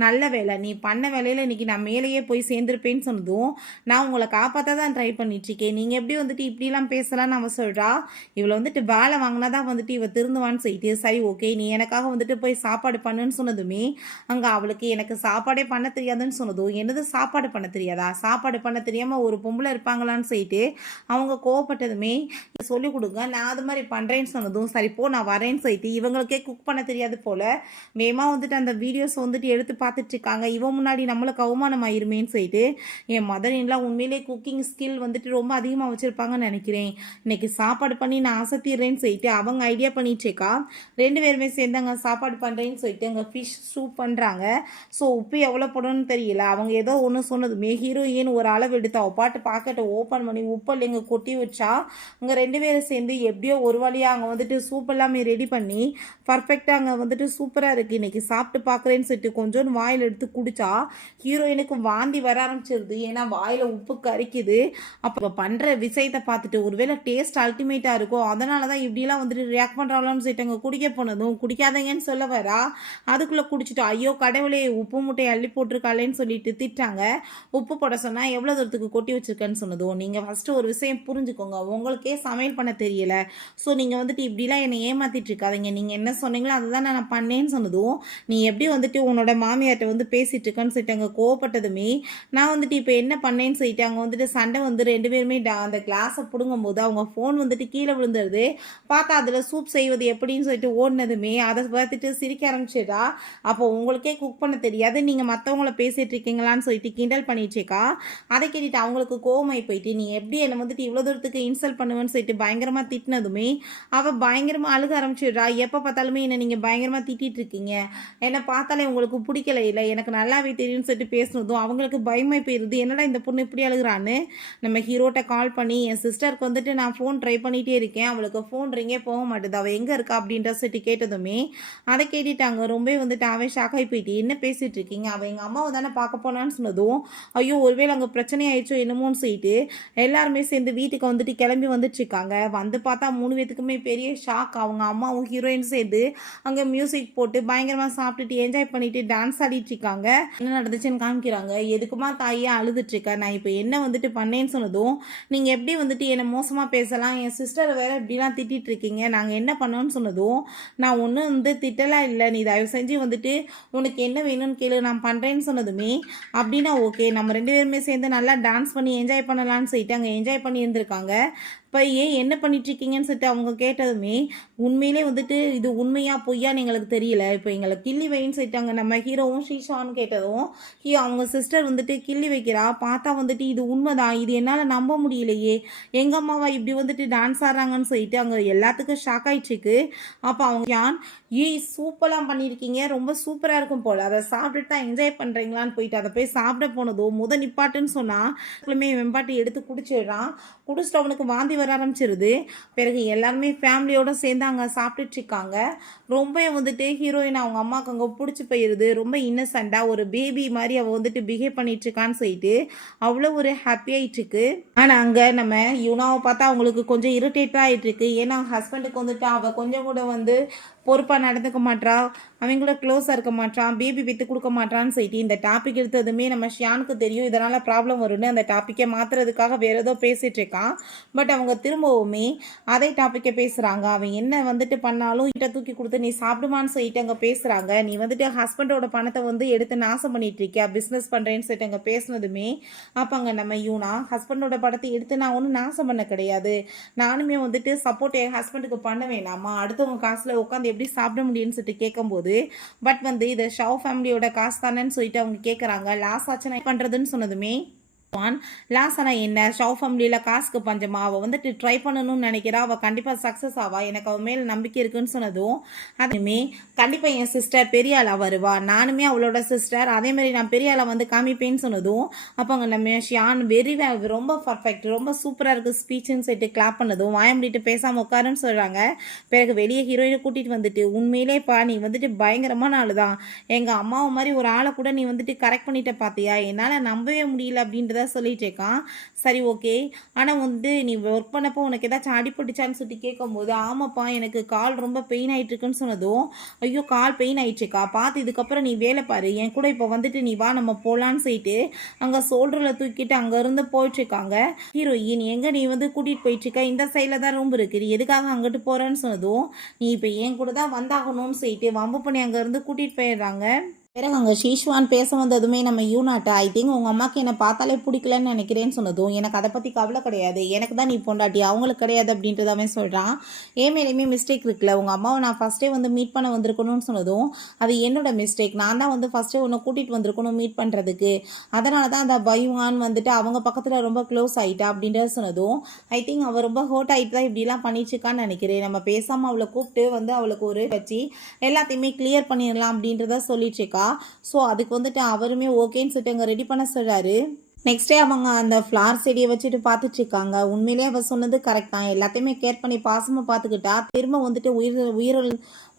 நல்ல வேலை, நீ பண்ண வேலையில் இன்றைக்கி நான் மேலேயே போய் சேர்ந்துருப்பேன்னு சொன்னதும் நான் உங்களை காப்பாற்ற தான் ட்ரை பண்ணிட்டுருக்கேன், நீங்கள் எப்படி வந்துட்டு இப்படிலாம் பேசலான்னு அவன் சொல்கிறா. இவளை வந்துட்டு வேலை வாங்கினா தான் வந்துட்டு இவள் திருந்துவான்னு சொல்லிட்டு சரி ஓகே நீ எனக்காக வந்துட்டு போய் சாப்பாடு பண்ணுன்னு சொன்னதுமே அங்கே அவளுக்கு எனக்கு சாப்பாடே பண்ண தெரியாதுன்னு சொன்னதும் என்னது சாப்பாடு பண்ண தெரியாதா, சாப்பாடு பண்ண தெரியாமல் ஒரு பொம்பளை இருப்பாங்களான்னு சொல்லிட்டு அவங்க கோவப்பட்டதுமே சொல்லிக் கொடுங்க, நான் அது மாதிரி பண்ணுறேன்னு சொன்னதும் சரி போ நான் வரேன்னு சொல்லிட்டு இவங்களுக்கே குக் பண்ண தெரியாது போல் வேமா வந்துட்டு அந்த வீடியோஸ் வந்துட்டு எடுத்து பார்த்துட்டு இருக்காங்க. இவன் முன்னாடி நம்மளுக்கு அவமானம் ஆயிருமேன்னு சொல்லிட்டு என் மதரின்லாம் உண்மையிலே குக்கிங் ஸ்கில் வந்துட்டு ரொம்ப அதிகமாக வச்சுருப்பாங்கன்னு நினைக்கிறேன், இன்னைக்கு சாப்பாடு பண்ணி நான் அசத்திடுறேன்னு சொல்லிட்டு அவங்க ஐடியா பண்ணிட்டுருக்கா. ரெண்டு பேருமே சேர்ந்து அங்கே சாப்பாடு பண்ணுறேன்னு சொல்லிட்டு அங்கே ஃபிஷ் சூப் பண்ணுறாங்க. ஸோ உப்பு எவ்வளோ போடணும்னு தெரியல, அவங்க ஏதோ ஒன்று சொன்னதுமே ஹீரோயின் ஒரு அளவு எடுத்து அவள் பாட்டு பாக்கெட்டை ஓப்பன் பண்ணி உப்பல் எங்கே கொட்டி வச்சா அங்கே ரெண்டு பேரும் சேர்ந்து எப்படியோ ஒரு வழியாக அங்கே வந்துட்டு சூப் எல்லாமே ரெடி பண்ணி பர்ஃபெக்டாக அங்கே வந்துட்டு சூப்பராக இருக்குது, இன்றைக்கி சாப்பிட்டு பார்க்குறேன்னு சொல்லிட்டு கொஞ்சோண்டு வாயில் எடுத்து குடித்தா ஹீரோயினுக்கு வாந்தி வர ஆரம்பிச்சிருது, ஏன்னா வாயில் உப்பு கரிக்குது. அப்போ பண்ணுற விஷயத்தை பார்த்துட்டு ஒருவேளை டேஸ்ட் அல்டிமேட்டாக இருக்கும் அதனால தான் இப்படிலாம் வந்துட்டு ரியாக்ட் பண்ணுறாங்கன்னு சொல்லிட்டு அங்கே குடிக்க போனதும் குடிக்காதீங்கன்னு சொல்ல வரா, அதுக்குள்ளே குடிச்சிட்டு ஐயோ கடவுளே உப்பு மூட்டையை அள்ளி போட்டிருக்காளேன்னு சொல்லிட்டு திட்டாங்க. உப்பு போட சொன்னால் எவ்வளோ தூரத்துக்கு கொட்டி வச்சிருக்கேன்னு சொன்னதும் நீங்கள் ஃபஸ்ட்டு ஒரு விஷயம் புரிஞ்சுக்கோங்க, உங்களுக்கே சமையல் பண்ண தெரியல, ஸோ நீங்கள் வந்துட்டு இப்படிலாம் என்னை ஏமாற்றிட்டு இருக்காதீங்க, நீங்கள் என்ன சொன்னீங்களோ அதுதான் நான் பண்ணேன்னு சொன்னதும் நீ எப்படி வந்துட்டு உன்னோட மாமியார்ட்ட வந்து பேசிகிட்டு இருக்கேன்னு சொல்லிட்டு அங்கே கோவப்பட்டதுமே நான் வந்துட்டு இப்போ என்ன பண்ணேன்னு சொல்லிட்டு அங்கே வந்துட்டு சண்டை வந்து ரெண்டு பேருமே அந்த கிளாஸை பிடுங்கும் போது அவங்க ஃபோன் வந்துட்டு கீழே விழுந்துருது. பார்த்தா அதில் சூப் செய்வது எப்படின்னு சொல்லிட்டு ஓடினதுமே அதை பார்த்துட்டு சிரிக்க ஆரம்பிச்சிடா. அப்போ உங்களுக்கே குக் பண்ண தெரியாது, நீங்கள் மற்றவங்கள பேசிகிட்டு இருக்கீங்களான்னு சொல்லிட்டு கிண்டல் பண்ணிட்டுருக்கா. அதை கேட்டுட்டு அவங்களுக்கு கோவமாய் போயிட்டு நீ எப்படி என்னை வந்துட்டு இவ்வளோ தூரத்துக்கு இன்சல்ட் பண்ணுவேன்னு சொல்லிட்டு பயங்கரமாக திட்டினதுமே அவள் பயங்கரமாக அழுக ஆரம்பிச்சிடுறா. எப்போ பார்த்தாலுமே என்னை நீங்கள் பயங்கரமாக திட்டிகிட்டு இருக்கீங்க, என்னை பார்த்தாலே உங்களுக்கு பிடிக்கல இல்லை எனக்கு நல்லாவே தெரியும்னு சொல்லிட்டு பேசுனதும் அவங்களுக்கு பயமாய் போயிடுது, என்னடா இந்த பொண்ணு இப்படி அழுகிறான்னு நம்ம ஹீரோட்ட கால் பண்ணி என் சிஸ்டருக்கு வந்துட்டு நான் ஃபோன் ட்ரை பண்ணிகிட்டே இருக்கேன், அவளுக்கு ஃபோன் ரிங்கே போக மாட்டுது, அவள் எங்கே இருக்கா அப்படின்ற சொல்லிட்டு கேட்டதுமே அதை கேட்டுட்டாங்க. ரொம்ப வந்துட்டு அவன் ஷாக் ஆகி போயிட்டு என்ன பேசிகிட்டு இருக்கீங்க, அவள் எங்கள் அம்மாவை தானே பார்க்க போனான்னு சொன்னதும் ஐயோ ஒருவேளை அங்கே பிரச்சனை ஆயிடுச்சோ என்னமோன்னு சொல்லிட்டு எல்லாருமே சேர்ந்து வீட்டுக்கு வந்துட்டு கிளம்பி வந்துட்டு இருக்காங்க. வந்து பார்த்தா 3 பேத்துக்குமே பெரிய ஷாக், அவங்க அம்மாவும் ஹீரோயின் சேர்ந்து அங்கே மியூசிக் போட்டு பயங்கரமாக சாப்பிட்டுட்டு என்ஜாய் பண்ணிட்டு டான்ஸ் ஆடிட்டு இருக்காங்க. என்ன நடந்துச்சுன்னு காமிக்க காமிக்கிறாங்க. எதுக்குமா தாயே அழுதுட்டு இருக்க, நான் இப்போ என்ன வந்துட்டு பண்ணேன்னு சொன்னதும், நீங்கள் எப்படி வந்துட்டு என்னை மோசமாக பேசலாம், என் சிஸ்டரை வேற இப்படிலாம் திட்டிட்டு இருக்கீங்க, நாங்கள் என்ன பண்ணோன்னு சொன்னதும், நான் ஒன்றும் வந்து திட்டலாம் இல்லை, நீ தயவு செஞ்சு வந்துட்டு உனக்கு என்ன வேணும்னு கேளு, நான் பண்ணுறேன்னு சொன்னதுமே, அப்படின்னா ஓகே நம்ம 2 பேருமே சேர்ந்து நல்லா டான்ஸ் பண்ணி என்ஜாய் பண்ணலான்னு சொல்லிட்டு அங்கே என்ஜாய் பண்ணி இருந்திருக்காங்க. இப்போ ஏன் என்ன பண்ணிட்டுருக்கீங்கன்னு சொல்லிட்டு அவங்க கேட்டதுமே, உண்மையிலே வந்துட்டு இது உண்மையா பொய்யான்னு எங்களுக்கு தெரியல. இப்போ எங்களை கிள்ளி வைன்னு சொல்லிட்டாங்க. நம்ம ஹீரோவும் ஷீஷான்னு கேட்டதும், அவங்க சிஸ்டர் வந்துட்டு கிள்ளி வைக்கிறா. பார்த்தா வந்துட்டு இது உண்மைதான். இது என்னால் நம்ப முடியலையே. எங்கள் அம்மாவா இப்படி வந்துட்டு டான்ஸ் ஆடுறாங்கன்னு சொல்லிட்டு அங்கே எல்லாத்துக்கும் ஷாக் ஆயிடுச்சுக்கு. அப்போ அவங்க ஏய் சூப்பராக பண்ணியிருக்கீங்க, ரொம்ப சூப்பராக இருக்கும் போல், அதை சாப்பிட்டுட்டு தான் என்ஜாய் பண்ணுறீங்களான்னு போயிட்டு அதை போய் சாப்பிட போனதும் நிப்பாட்டுன்னு சொன்னால் வெம்பாட்டி எடுத்து குடிச்சிடுறான். குடிச்சிட்டு அவனுக்கு வாந்தி வர ஆரம்பிச்சிருது. பிறகு எல்லாருமே ஃபேமிலியோடு சேர்ந்து அங்கே சாப்பிட்டுட்டு இருக்காங்க. ரொம்ப வந்துட்டு ஹீரோயின் அவங்க அம்மாவுக்கு அங்கே பிடிச்சி போயிடுது. ரொம்ப இன்னசென்ட்டாக ஒரு பேபி மாதிரி அவள் வந்துட்டு பிஹேவ் பண்ணிட்டு இருக்கான்னு சொல்லிட்டு அவ்வளோ ஒரு ஹாப்பி ஆகிட்டு இருக்கு. ஆனால் அங்கே நம்ம யுனாவை பார்த்தா அவங்களுக்கு கொஞ்சம் இரிட்டேட்டாக ஆகிட்டு இருக்கு. ஏன்னா ஹஸ்பண்டுக்கு வந்துட்டு அவள் கொஞ்சம் கூட வந்து பொறுப்பாக நடந்துக்க மாட்டா, அவங்களோட க்ளோஸாக இருக்க மாட்டான், பேபி விற்று கொடுக்க மாட்டான்னு சொல்லிட்டு இந்த டாபிக் எடுத்ததுமே நம்ம ஷியானுக்கு தெரியும் இதனால் ப்ராப்ளம் வரும்னு. அந்த டாப்பிக்கை மாற்றுறதுக்காக வேறு ஏதோ பேசிகிட்டு இருக்கான். பட் அவங்க திரும்பவுமே அதே டாப்பிக்கை பேசுகிறாங்க. அவன் என்ன வந்துட்டு பண்ணாலும் கிட்ட தூக்கி கொடுத்து நீ சாப்பிடுமான்னு சொல்லிட்டு அங்கே பேசுகிறாங்க. நீ வந்துட்டு ஹஸ்பண்டோட பணத்தை வந்து எடுத்து நாசம் பண்ணிட்டு இருக்கியா, பிஸ்னஸ் பண்ணுறேன்னு சொல்லிட்டு அங்கே பேசுனதுமே, அப்போ அங்கே நம்ம யூனா ஹஸ்பண்டோட படத்தை எடுத்து நான் ஒன்றும் நாசம் பண்ண கிடையாது, நானுமே வந்துட்டு சப்போர்ட் என் ஹஸ்பண்டுக்கு பண்ண வேணாமா, அடுத்தவங்க காசில் உட்காந்து எப்படி சாப்பிட முடியும்னு சொல்லிட்டு கேட்கும்போது, பட் வந்து இதை ஷவ் ஃபேமிலியோட காசு தானேன்னு சொல்லிட்டு அவங்க கேட்குறாங்க. லாஸ் ஆச்சுன்னா பண்ணுறதுன்னு சொன்னதுமே லாஸ் ஆனால் என்ன, ஷவ் ஃபேமிலியில் காசுக்கு பஞ்சமா, அவள் வந்துட்டு ட்ரை பண்ணணும்னு நினைக்கிறா, அவள் கண்டிப்பாக சக்ஸஸ் ஆவா, எனக்கு அவள் மேலே நம்பிக்கை இருக்குன்னு சொன்னதும், அதுவுமே கண்டிப்பாக என் சிஸ்டர் பெரிய ஆளாக வருவா, நானுமே அவளோட சிஸ்டர், அதேமாதிரி நான் பெரிய ஆளை வந்து காமிப்பேன்னு சொன்னதும், அப்போ அங்கே நம்ம ஷியான் ரொம்ப பர்ஃபெக்ட், ரொம்ப சூப்பராக இருக்குது ஸ்பீச்சுன்னு சொல்லிட்டு கிளாப் பண்ணதும், வாயம்பிட்டு பேசாமல் உட்காருன்னு சொல்கிறாங்க. பிறகு வெளியே ஹீரோயினை கூட்டிகிட்டு வந்துட்டு, உண்மையிலேப்பா நீ வந்துட்டு பயங்கரமான ஆள் தான், எங்கள் அம்மாவை மாதிரி ஒரு ஆளை கூட நீ வந்துட்டு கரெக்ட் பண்ணிட்ட பார்த்தியா, என்னால் நம்பவே முடியல அப்படின்றத சொல்லிட்டு இருக்கான். சரி ஓகே, ஆனால் வந்து நீ ஒர்க் பண்ணப்போ உனக்கு ஏதாச்சும் அடிபட்டுச்சான்னு சொல்லி கேட்கும்போது, ஆமாப்பா எனக்கு கால் ரொம்ப பெயின் ஆகிட்டு இருக்குன்னு சொன்னதும், ஐயோ கால் பெயின் ஆயிடுச்சுக்கா, பார்த்து இதுக்கப்புறம் நீ வேலை பாரு, என் கூட இப்போ வந்துட்டு நீ வா நம்ம போகலான்னு சொல்லிட்டு அங்கே சோல்டரில் தூக்கிட்டு அங்கேருந்து போயிட்டுருக்காங்க. ஹீரோயின் எங்கே நீ வந்து கூட்டிகிட்டு போயிட்டுருக்க, இந்த சைடில் தான் ரூம் இருக்குது, நீ எதுக்காக அங்கிட்டு போகிறேன்னு சொன்னதும், நீ இப்போ என் கூட தான் வந்தாகணும்னு சொல்லிட்டு வம்பு பண்ணி அங்கேருந்து கூட்டிகிட்டு போயிடுறாங்க. பிறகு அங்கே ஷீஷ்வான் பேச வந்ததுமே நம்ம யூனாட்டா, ஐ திங்க் உங்கள் அம்மாவுக்கு என்னை பார்த்தாலே பிடிக்கலன்னு நினைக்கிறேன்னு சொன்னதும், எனக்கு அதை பற்றி கவலை கிடையாது, எனக்கு தான் நீ பொண்டாட்டி, அவங்களுக்கு கிடையாது அப்படின்றதாவே சொல்கிறான். ஏன் மேலேயுமே மிஸ்டேக் இருக்குல்ல, உங்கள் அம்மாவை நான் ஃபஸ்ட்டே வந்து மீட் பண்ண வந்திருக்கணும்னு சொன்னதும், அது என்னோட மிஸ்டேக், நான் தான் வந்து ஃபஸ்ட்டே உன்னை கூட்டிகிட்டு வந்திருக்கணும் மீட் பண்ணுறதுக்கு, அதனால தான் அந்த பைவான் வந்துட்டு அவங்க பக்கத்தில் ரொம்ப க்ளோஸ் ஆகிட்டா அப்படின்றத சொன்னதும், ஐ திங்க் அவள் ரொம்ப ஹர்ட் ஆகிட்டு தான் இப்படிலாம் பண்ணிச்சுக்கான்னு நினைக்கிறேன், நம்ம பேசாமல் அவளை கூப்பிட்டு வந்து அவளுக்கு ஒரு வச்சு எல்லாத்தையுமே கிளியர் பண்ணிடலாம் அப்படின்றத சொல்லிட்டு இருக்கா. ஸோ அதுக்கு வந்துட்டு அவருமே ஓகேன்னு சொல்லிட்டு அங்கே ரெடி பண்ண சொல்கிறாரு. நெக்ஸ்ட் டே அவங்க அந்த ஃப்ளார் செடியை வச்சுட்டு பார்த்துட்டு இருக்காங்க. உண்மையிலேயே அவள் சொன்னது கரெக்ட் தான், எல்லாத்தையுமே கேர் பண்ணி பாசமாக பார்த்துக்கிட்டா திரும்ப வந்துட்டு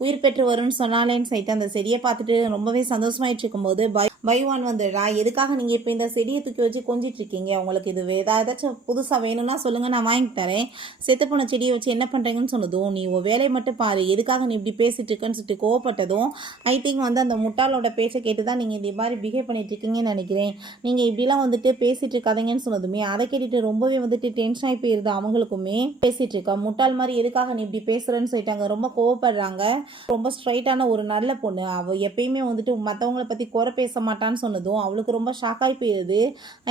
உயிர் பெற்று வரும்னு சொன்னாலேன்னு சொல்லிட்டு அந்த செடியை பார்த்துட்டு ரொம்பவே சந்தோஷமாயிட்டு இருக்கும்போது பைவான் வந்துடுறா. எதுக்காக நீங்கள் இப்போ இந்த செடியை தூக்கி வச்சு கொஞ்சிட்டு இருக்கீங்க, உங்களுக்கு இது ஏதாச்சும் புதுசாக வேணும்னா சொல்லுங்கள், நான் வாங்கி தரேன், செத்து போன செடியை வச்சு என்ன பண்ணுறீங்கன்னு சொன்னதும், நீ உன் வேலையை மட்டும் பாரு, எதுக்காக நீ இப்படி பேசிட்டு இருக்கேன்னு சொல்லிட்டு கோவப்பட்டதும், ஐ திங்க் வந்து அந்த முட்டாளோட பேச்சை கேட்டு தான் நீங்கள் இந்த மாதிரி பிஹேவ் பண்ணிட்டு இருக்கீங்கன்னு நினைக்கிறேன், நீங்கள் இப்படிலாம் வந்துட்டு பேசிட்டு இருக்காதீங்கன்னு சொன்னதுமே அதை கேட்டுட்டு ரொம்பவே வந்துட்டு டென்ஷன் ஆகி போயிருது. அவங்களுக்குமே பேசிட்டு இருக்கா, முட்டாள் மாதிரி எதுக்காக நீ இப்படி பேசுறேன்னு சொல்லிட்டாங்க. ரொம்ப கோவப்படுறாங்க. ரொம்ப ஸ்ட்ரைட்டான ஒரு நல்ல பொண்ணு, அவள் எப்பயுமே வந்துட்டு மற்றவங்கள பற்றி குறை பேச மாட்டான்னு சொன்னதும் அவளுக்கு ரொம்ப ஷாக் ஆகி போயிருது.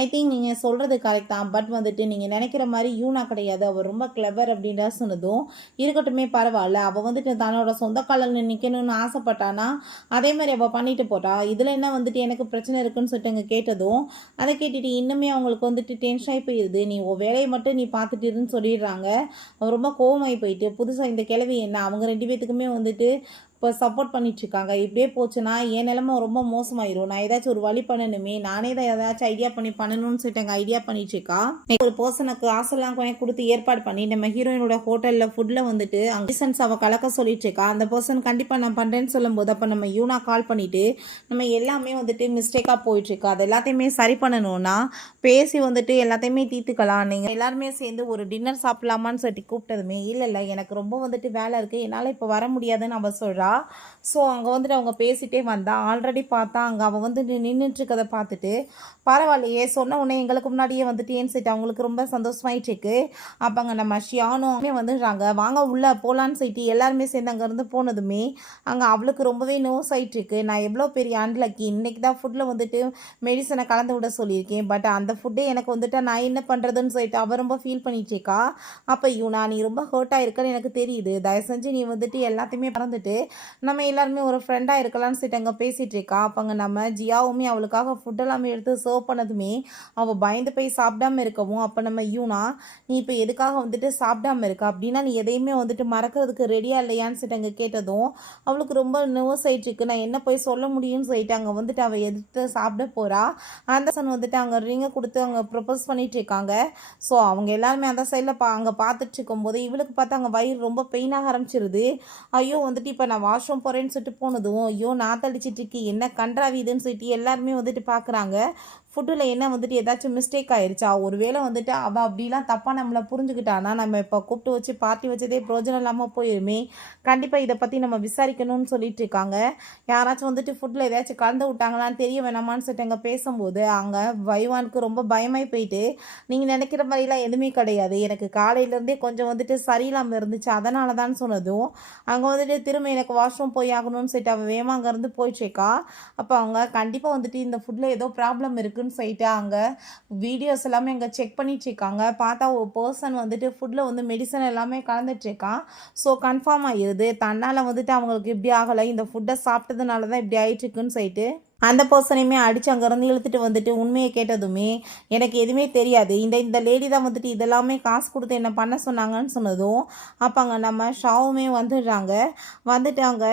ஐ திங்க் நீங்கள் சொல்கிறது கரெக்ட் தான், பட் வந்துட்டு நீங்கள் நினைக்கிற மாதிரி யூனா கிடையாது, அவள் ரொம்ப கிளவர் அப்படின்றா சொன்னதும், இருக்கட்டுமே பரவாயில்ல, அவள் வந்துட்டு தன்னோட சொந்த காலில் நிற்கணும்னு ஆசைப்பட்டானா அதே மாதிரி அவள் பண்ணிட்டு போட்டா, இதில் என்ன வந்துட்டு எனக்கு பிரச்சனை இருக்குன்னு சொல்லிட்டு அங்கே கேட்டதும், அதை கேட்டுட்டு இன்னுமே அவங்களுக்கு வந்துட்டு டென்ஷன் ஆகி போயிடுது. நீ உன் வேலையை மட்டும் நீ பார்த்துட்டு இருன்னு சொல்லிடுறாங்க. அவன் ரொம்ப கோவமாகி போயிட்டு, புதுசாக இந்த கிழவி என்ன அவங்க 2 பேத்துக்குமே வந்துட்டு இப்போ சப்போர்ட் பண்ணிட்டுருக்காங்க, இப்படியே போச்சுன்னா என் நிலமை ரொம்ப மோசமாயிரும், நான் ஏதாச்சும் ஒரு வழி பண்ணணுமே, நானே தான் ஏதாச்சும் ஐடியா பண்ணி பண்ணணும்னு சொல்லிட்டு அங்கே ஐடியா பண்ணிட்டுருக்கா. ஒரு பர்சனுக்கு ஆசைலாம் கொஞ்சம் கொடுத்து ஏற்பாடு பண்ணி நம்ம ஹீரோயினோட ஹோட்டலில் ஃபுட்டில் வந்துட்டு அங்கே அவள் கலக்க சொல்லிட்டு இருக்கா. அந்த பர்சன் கண்டிப்பாக நான் பண்ணுறேன்னு சொல்லும்போது அப்போ நம்ம யூனா கால் பண்ணிவிட்டு நம்ம எல்லாமே வந்துட்டு மிஸ்டேக்காக போயிட்டுருக்கா, அது எல்லாத்தையுமே சரி பண்ணணும்னா பேசி வந்துட்டு எல்லாத்தையுமே தீர்த்துக்கலாம், நீங்கள் எல்லாருமே சேர்ந்து ஒரு டின்னர் சாப்பிட்லாமான்னு சொல்லி கூப்பிட்டதுமே, இல்லை எனக்கு ரொம்ப வந்துட்டு வேலை இருக்குது, என்னால் இப்போ வர முடியாதுன்னு அவள் சொல்கிறா. இருக்கா. ஸோ அங்கே வந்துட்டு அவங்க பேசிகிட்டே வந்தா. ஆல்ரெடி பார்த்தா அங்கே அவள் வந்து நின்றுட்டு இருக்கதை பார்த்துட்டு பரவாயில்லையே சொன்ன உடனே எங்களுக்கு முன்னாடியே வந்துட்டேன்னு சொல்லிட்டு அவங்களுக்கு ரொம்ப சந்தோஷமாயிட்டு இருக்கு. அப்போ அங்கே நம்ம ஷியானுமே வந்துடுறாங்க. வாங்க உள்ளே போகலான்னு சொல்லிட்டு எல்லாருமே சேர்ந்து அங்கேருந்து போனதுமே அங்கே அவளுக்கு ரொம்பவே நோஸ் ஆயிட்டு இருக்கு. நான் எவ்வளோ பெரிய அன்லக்கி, இன்னைக்கு தான் ஃபுட்டில் வந்துட்டு மெடிசனை கலந்து விட சொல்லியிருக்கேன். பட் அந்த ஃபுட்டே எனக்கு வந்துட்டு நான் என்ன பண்ணுறதுன்னு சொல்லிட்டு அவள் ரொம்ப ஃபீல் பண்ணிட்டு இருக்கா. அப்போ யூனா நீ ரொம்ப ஹர்ட் ஆயிருக்கன்னு எனக்கு தெரியுது. தயவு செஞ்சு நீ வந்துட்டு எல்லாத்தையுமே மறந்துட்டு நம்ம எல்லாருமே ஒரு ஃப்ரெண்டாக இருக்கலாம்னு சொல்லிட்டு அங்கே பேசிகிட்டு இருக்கா. அப்போ அங்கே நம்ம ஜியாவுமே அவளுக்காக ஃபுட் எல்லாமே எடுத்து சர்வ் பண்ணதுமே அவள் பயந்து போய் சாப்பிடாம இருக்கவும், அப்போ நம்ம யூனா நீ இப்போ எதுக்காக வந்துட்டு சாப்பிடாம இருக்க அப்படின்னா நீ எதையுமே வந்துட்டு மறக்கிறதுக்கு ரெடியாக இல்லையான்னு சொல்லிட்டு அங்கே கேட்டதும் அவளுக்கு ரொம்ப நர்வஸ் ஆயிட்டுருக்கு. நான் என்ன போய் சொல்ல முடியும்னு சொல்லிட்டு அங்கே வந்துட்டு அவள் எதிர்த்து சாப்பிட போகிறா. அந்த சன் வந்துட்டு அங்கே ரிங்கை கொடுத்து அங்கே ப்ரப்போஸ் பண்ணிட்டு இருக்காங்க. ஸோ அவங்க எல்லாருமே அந்த சைடில் அங்கே பார்த்துட்டு இருக்கும்போது இவளுக்கு பார்த்தா அங்கே வயிறு ரொம்ப பெயினாக ஆரம்பிச்சிருது. ஐயோ வந்துட்டு இப்போ நான் வாஷ்ரூம் போகிறேன்னு சொல்லிட்டு போனதும் ஐயோ நாத்தடிச்சிட்டு இருக்கு என்ன கன்றாவிதுன்னு சொல்லிட்டு எல்லாருமே வந்துட்டு பார்க்குறாங்க. ஃபுட்டில் என்ன வந்துட்டு ஏதாச்சும் மிஸ்டேக் ஆயிடுச்சா, ஒருவேளை வந்துட்டு அவள் அப்படிலாம் தப்பாக நம்மளை புரிஞ்சுக்கிட்டானா நம்ம இப்போ கூப்பிட்டு வச்சு பார்ட்டி வச்சதே பிரோஜனம் இல்லாமல் போயிருமே. கண்டிப்பாக இதை பற்றி நம்ம விசாரிக்கணும்னு சொல்லிட்டு இருக்காங்க. யாராச்சும் வந்துட்டு ஃபுட்டில் ஏதாச்சும் கலந்து விட்டாங்களான்னு தெரிய வேணாமான்னு சொல்லிட்டு அங்கே பேசும்போது அங்கே வைவானுக்கு ரொம்ப பயமாகி போயிட்டு நீங்கள் நினைக்கிற மாதிரிலாம் எதுவுமே கிடையாது, எனக்கு காலையிலேருந்தே கொஞ்சம் வந்துட்டு சரியில்லாமல் இருந்துச்சு அதனால தான் சொன்னதும் அங்கே வந்துட்டு திரும்ப எனக்கு வாஷ்ரூம் போய் ஆகணும்னு சொல்லிட்டு அவள் வேகமாக அங்கேருந்து போயிட்டுருக்கா. அப்போ அவங்க கண்டிப்பாக வந்துட்டு இந்த ஃபுட்டில் ஏதோ ப்ராப்ளம் இருக்குன்னு சொல்லிட்டு அங்கே வீடியோஸ் எல்லாமே அங்கே செக் பண்ணிட்டு இருக்காங்க. பார்த்தா ஒரு பர்சன் வந்துட்டு ஃபுட்டில் வந்து மெடிசன் எல்லாமே கலந்துட்டுருக்கான். ஸோ கன்ஃபார்ம் ஆகிடுது தன்னால் வந்துட்டு அவங்களுக்கு இப்படி ஆகலை, இந்த ஃபுட்டை சாப்பிட்டதுனால தான் இப்படி ஆயிட்டுருக்குன்னு சொல்லிட்டு அந்த பர்சனையுமே அடித்து அங்கேருந்து இழுத்துட்டு வந்துட்டு உண்மையை கேட்டதுமே எனக்கு எதுவுமே தெரியாது, இந்த லேடி தான் வந்துட்டு இதெல்லாமே காசு கொடுத்து என்ன பண்ண சொன்னாங்கன்னு சொன்னதும் அப்போ அங்கே நம்ம ஷாவுமே வந்துடுறாங்க. வந்துட்டு அங்கே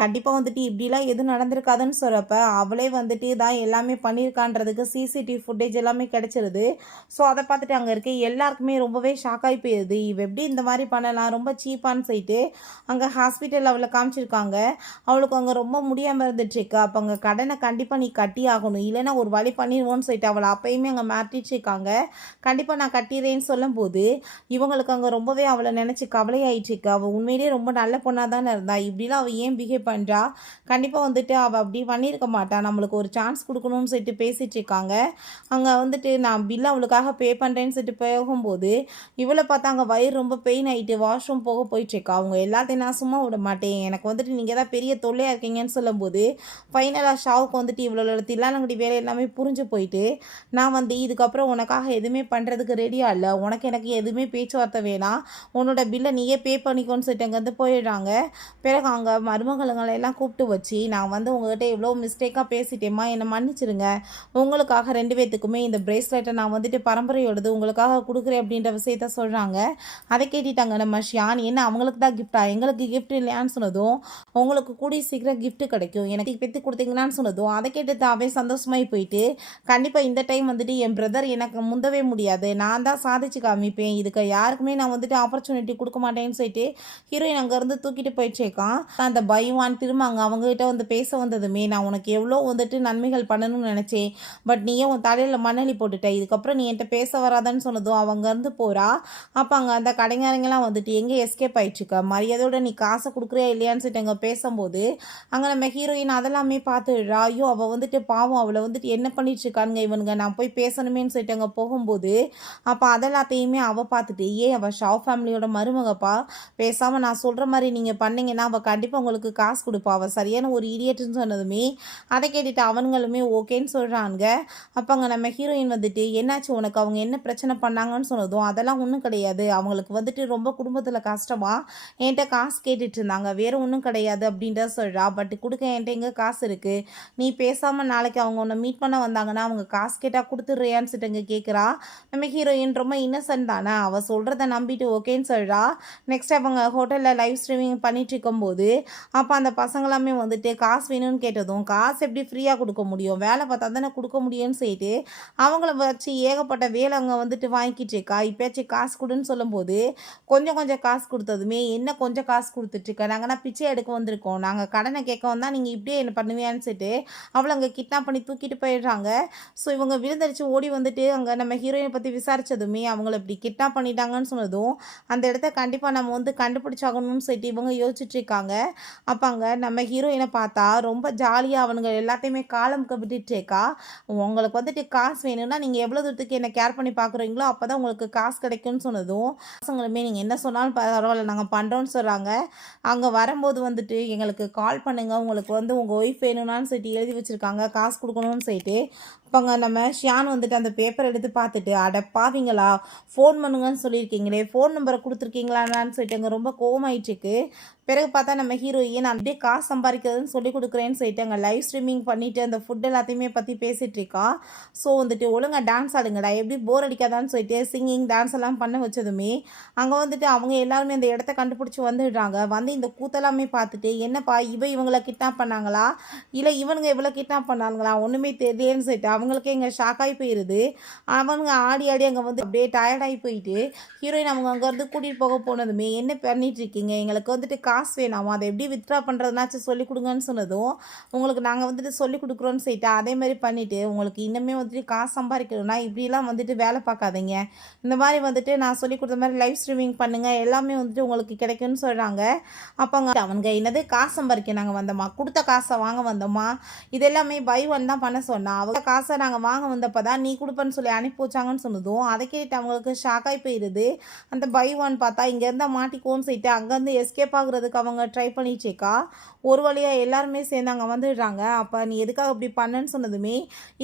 கண்டிப்பாக வந்துட்டு இப்படிலாம் எதுவும் நடந்திருக்காதுன்னு சொல்கிறப்ப அவளே வந்துட்டு தான் எல்லாமே பண்ணியிருக்கான்றதுக்கு சிசிடிவி ஃபுட்டேஜ் எல்லாமே கிடச்சிருது. ஸோ அதை பார்த்துட்டு அங்கே இருக்க எல்லாருக்குமே ரொம்பவே ஷாக் ஆகி போயிடுது. இவ எப்படி இந்த மாதிரி பண்ணலாம், ரொம்ப சீப்பான்னு சொல்லிட்டு அங்கே ஹாஸ்பிட்டலில் அவளை காமிச்சிருக்காங்க. அவளுக்கு அங்கே ரொம்ப முடியாமல் இருந்துட்டுருக்கு. அப்போ அங்கே கடனை கண்டிப்பாக நீ கட்டி ஆகணும், இல்லைன்னா ஒரு வழி பண்ணிடுவோன்னு சொல்லிட்டு அவளை அப்பயுமே அங்கே மாற்றிட்டுருக்காங்க. கண்டிப்பாக நான் கட்டிடுறேன்னு சொல்லும்போது இவங்களுக்கு அங்கே ரொம்பவே அவளை நினச்சி கவலையாயிட்டுருக்கு. அவள் உண்மையிலேயே ரொம்ப நல்ல பொண்ணாக தானே இருந்தா, இப்படிலாம் அவள் ஏன் பிஹேவ் பண்ணுறா, கண்டிப்பாக வந்துட்டு அவள் அப்படி பண்ணியிருக்க மாட்டான், நம்மளுக்கு ஒரு சான்ஸ் கொடுக்கணும்னு சொல்லிட்டு பேசிகிட்டு இருக்காங்க. அங்கே வந்துட்டு நான் பில் அவளுக்காக பே பண்ணுறேன்னு சொல்லிட்டு போகும்போது இவளை பார்த்தா அங்கே வயிறு ரொம்ப பெயின் ஆகிட்டு வாஷ்ரூம் போக போயிட்டுருக்கா. அவங்க எல்லாத்தையும் நான் சும்மா விட மாட்டேன், எனக்கு வந்துட்டு நீங்கள் தான் பெரிய தொல்லையாக இருக்கீங்கன்னு சொல்லும்போது ஃபைனலாக ஷாவுக்கு வந்துட்டு இவ்வளோ தில்லாலங்கடி வேலை எல்லாமே புரிஞ்சு போயிட்டு நான் வந்து இதுக்கப்புறம் உனக்காக எதுவுமே பண்ணுறதுக்கு ரெடியாக இல்லை, எனக்கு எதுவுமே பேச்சுவார்த்தை வேணாம், உன்னோட பில்லை நீயே பே பண்ணிக்கோன்னு சொல்லிட்டு அங்கேருந்து போயிடுறாங்க. பிறகு அங்கே மருமகளுங்களை எல்லாம் கூப்பிட்டு வச்சு நான் வந்து உங்கள்கிட்ட எவ்வளோ மிஸ்டேக்காக பேசிட்டேம்மா என்னை மன்னிச்சிருங்க, உங்களுக்காக 2 பேர்த்துக்குமே இந்த பிரேஸ்லெட்டை நான் வந்துட்டு பரம்பரையோடது உங்களுக்காக கொடுக்குறேன் அப்படின்ற விஷயத்த சொல்கிறாங்க. அதை கேட்டுட்டாங்க நம்ம ஷியான், என்ன அவங்களுக்கு தான் கிஃப்டா, எங்களுக்கு கிஃப்ட் இல்லையான்னு சொன்னதும் உங்களுக்கு கூடிய சீக்கிரம் கிஃப்ட் கிடைக்கும், எனக்கு பெற்று கொடுத்தீங்களான்னு சொன்னதும் அதை கேட்டு தாவே சந்தோஷமாகி போயிட்டு கண்டிப்பாக இந்த டைம் வந்துட்டு என் பிரதர் எனக்கு முந்தவே முடியாது, நான் தான் சாதிச்சு காமிப்பேன், இதுக்கு யாருக்குமே நான் வந்துட்டு ஆப்பர்ச்சுனிட்டி கொடுக்க மாட்டேன்னு சொல்லிட்டு ஹீரோயின் அங்கேருந்து தூக்கிட்டு போயிடுச்சேக்கான். அந்த பைவான் திரும்ப அங்கே அவங்ககிட்ட வந்து பேச வந்ததுமே நான் உனக்கு எவ்வளோ வந்துட்டு நன்மைகள் பண்ணணும்னு நினச்சேன், பட் நீயே உன் தலையில் மண்ணலி போட்டுட்ட, இதுக்கப்புறம் நீ என்கிட்ட பேச வராதான்னு சொன்னதும் அவங்கேருந்து போகிறா. அப்போ அங்கே அந்த கடைக்காரங்கெல்லாம் வந்துட்டு எங்கே எஸ்கேப் ஆயிடுச்சுக்க, மரியாதையோட நீ காசை கொடுக்குறியா இல்லையான்னு சொல்லிட்டு அங்கே பேசும்போது அங்கே நம்ம ஹீரோயின் அதெல்லாமே பார்த்துடுறா. ஐயோ அவள் வந்துட்டு பாவம், அவளை வந்துட்டு என்ன பண்ணிட்டுருக்கானுங்க இவனுங்க, நான் போய் பேசணுமேன்னு சொல்லிட்டு அங்கே போகும்போது அப்போ அதெல்லாத்தையுமே அவள் பார்த்துட்டு அவள் ஷாவ் ஃபேமிலியோட மருமகப்பா, பேசாமல் நான் சொல்கிற மாதிரி நீங்கள் பண்ணிங்கன்னா அவள் கண்டிப்பாக உங்களுக்கு காசு கொடுப்பா, அவள் சரியான ஒரு இடியட்டுன்னு சொன்னதுமே அதை கேட்டுட்டு அவனுங்களுமே ஓகேன்னு சொல்கிறாங்க. அப்போ அங்கே நம்ம ஹீரோயின் வந்துட்டு என்னாச்சு உனக்கு, அவங்க என்ன பிரச்சனை பண்ணாங்கன்னு சொன்னதும் அதெல்லாம் ஒன்றும் கிடையாது, அவங்களுக்கு வந்துட்டு ரொம்ப குடும்பத்தில் கஷ்டமா என்கிட்ட காசு கேட்டுட்டு இருந்தாங்க, வேறு ஒன்றும் கிடையாது அப்படின்றத சொல்கிறா. பட் கொடுக்க என்கிட்ட எங்கே காசு இருக்குது, நீ பேசாமல் நாளைக்கு அவங்க உன்னை மீட் பண்ண வந்தாங்கன்னா அவங்க காசு கேட்டால் கொடுத்துட்றியான்னு சொல்லிட்டு கேட்குறா. நம்ம ஹீரோயின் ரொம்ப இன்னசென்ட் தானே, அவள் சொல்கிறத நம்பிட்டு ஓகேன்னு சொல்கிறா. நெக்ஸ்ட் அவங்க ஹோட்டலில் லைவ் ஸ்ட்ரீமிங் பண்ணிட்டு இருக்கும்போது அப்போ அந்த பசங்களாமே வந்துட்டு காசு வேணும்னு கேட்டதும் காசு எப்படி ஃப்ரீயாக கொடுக்க முடியும், வேலை பார்த்தா தானே கொடுக்க முடியும்னு சொல்லிட்டு அவங்கள வச்சு ஏகப்பட்ட வேலை அங்கே வந்துட்டு வாங்கிக்கிட்டு இருக்கா. இப்போயாச்சும் காசு கொடுன்னு சொல்லும்போது கொஞ்சம் கொஞ்சம் காசு கொடுத்ததுமே என்ன கொஞ்சம் காசு கொடுத்துட்ருக்க, நாங்கன்னா பிச்சை எடுக்க வந்திருக்கோம், நாங்கள் கடனை கேட்க வந்தால் நீங்கள் இப்படியே என்ன பண்ணுவியான்னு சொல்லிட்டு அவளை அங்கே கிட்னாப் பண்ணி தூக்கிட்டு போயிடுறாங்க. ஸோ இவங்க விழுந்தடிச்சு ஓடி வந்துட்டு அங்கே நம்ம ஹீரோயினை பற்றி விசாரிச்சதுமே அவங்கள இப்படி கிட்னாப் பண்ணிட்டாங்கன்னு சொன்னதும் அந்த இடத்த கண்டிப்பாக நம்ம வந்து கண்டுபிடிச்சாகணும்னு சொல்லிட்டு இவங்க யோசிச்சுட்டு இருக்காங்க. அப்போ அங்கே நம்ம ஹீரோயினை பார்த்தா ரொம்ப ஜாலியாக அவனுங்க எல்லாத்தையுமே காலம் விட்டுட்டு இருக்கா. உங்களுக்கு வந்துட்டு காசு வேணும்னா நீங்கள் எவ்வளோ தூரத்துக்கு என்ன கேர் பண்ணி பார்க்குறீங்களோ அப்போ தான் உங்களுக்கு காசு கிடைக்கும்னு சொன்னதும் பசங்களுமே நீங்கள் என்ன சொன்னாலும் பரவாயில்ல நாங்கள் பண்ணுறோன்னு சொல்கிறாங்க. அங்கே வரும்போது வந்துட்டு எங்களுக்கு கால் பண்ணுங்கள், உங்களுக்கு வந்து உங்கள் ஒய்ஃப் வேணும்னான்னு சொல்லிட்டு எழுதி வச்சுருக்காங்க, காசு கொடுக்கணும்னு சொல்லிட்டு. அப்போங்க நம்ம ஷியான் வந்துட்டு அந்த பேப்பர் எடுத்து பார்த்துட்டு, அட பாவீங்களா, ஃபோன் பண்ணுங்கன்னு சொல்லியிருக்கீங்களே, ஃபோன் நம்பரை கொடுத்துருக்கீங்களான்னு சொல்லிட்டு அங்கே ரொம்ப கோவமாயிட்டுருக்கு. பிறகு பார்த்தா நம்ம ஹீரோயின் அப்படியே காசு சம்பாதிக்கிறதுன்னு சொல்லி கொடுக்குறேன்னு சொல்லிட்டு அங்கே லைவ் ஸ்ட்ரீமிங் பண்ணிவிட்டு அந்த ஃபுட் எல்லாத்தையுமே பற்றி பேசிகிட்டு இருக்கா. ஸோ வந்துட்டு ஒழுங்காக டான்ஸ் ஆடுங்கடா, எப்படி போர் அடிக்காதான்னு சொல்லிட்டு சிங்கிங் டான்ஸ் எல்லாம் பண்ண வச்சதுமே அங்கே வந்துட்டு அவங்க எல்லாருமே அந்த இடத்த கண்டுபிடிச்சி வந்துடுறாங்க. வந்து இந்த கூத்தெல்லாமே பார்த்துட்டு என்னப்பா இவங்களை கிட்னாப் பண்ணாங்களா இல்லை இவனுங்க இவ்வளோ கிட்னாப் பண்ணாங்களா ஒன்றுமே தெரியலேன்னு சொல்லிட்டு அவங்களுக்கே இங்கே ஷாக்காகி போயிடுது. அவங்க ஆடி ஆடி அங்கே வந்து அப்படியே டயர்டாகி போயிட்டு ஹீரோயின் அவங்க அங்கேருந்து கூட்டிகிட்டு போக போனதுமே என்ன பண்ணிட்டு இருக்கீங்க, எங்களுக்கு வந்துட்டு காசு வேணாமா, அதை எப்படி வித்ட்ரா பண்ணுறதுனாச்சும் சொல்லிக் கொடுங்கன்னு சொன்னதும் உங்களுக்கு நாங்கள் வந்துட்டு சொல்லிக் கொடுக்குறோன்னு சொல்லிட்டு அதே மாதிரி பண்ணிவிட்டு உங்களுக்கு இன்னுமே வந்துட்டு காசு சம்பாதிக்கணும்னா இப்படிலாம் வந்துட்டு வேலை பார்க்காதீங்க, இந்த மாதிரி வந்துட்டு நான் சொல்லிக் கொடுத்த மாதிரி லைவ் ஸ்ட்ரீமிங் பண்ணுங்கள், எல்லாமே வந்துட்டு உங்களுக்கு கிடைக்கும்னு சொல்கிறாங்க. அப்போங்க அவங்க என்னது காசு சம்பாதிக்க நாங்கள் வந்தோமா, கொடுத்த காசை வாங்க வந்தோமா, இது எல்லாமே பை ஒன் தான் பண்ண சொன்னால் அவங்க காசை நாங்கள் வாங்க வந்தப்போ தான் நீ கொடுப்பேன்னு சொல்லி அனுப்பி வச்சாங்கன்னு சொன்னதும் அதை கேட்டு அவங்களுக்கு ஷாக்காகி போயிடுது. அந்த பை ஒன் பார்த்தா இங்கேருந்தால் மாட்டிக்கோன்னு சொல்லிட்டு அங்கேருந்து எஸ்கேப் ஆகுறதுக்கு அவங்க ட்ரை பண்ணிட்டுருக்கா. ஒரு வழியாக எல்லாருமே சேர்ந்து அங்கே வந்துடுறாங்க. அப்போ நீ எதுக்காக இப்படி பண்ணுன்னு சொன்னதுமே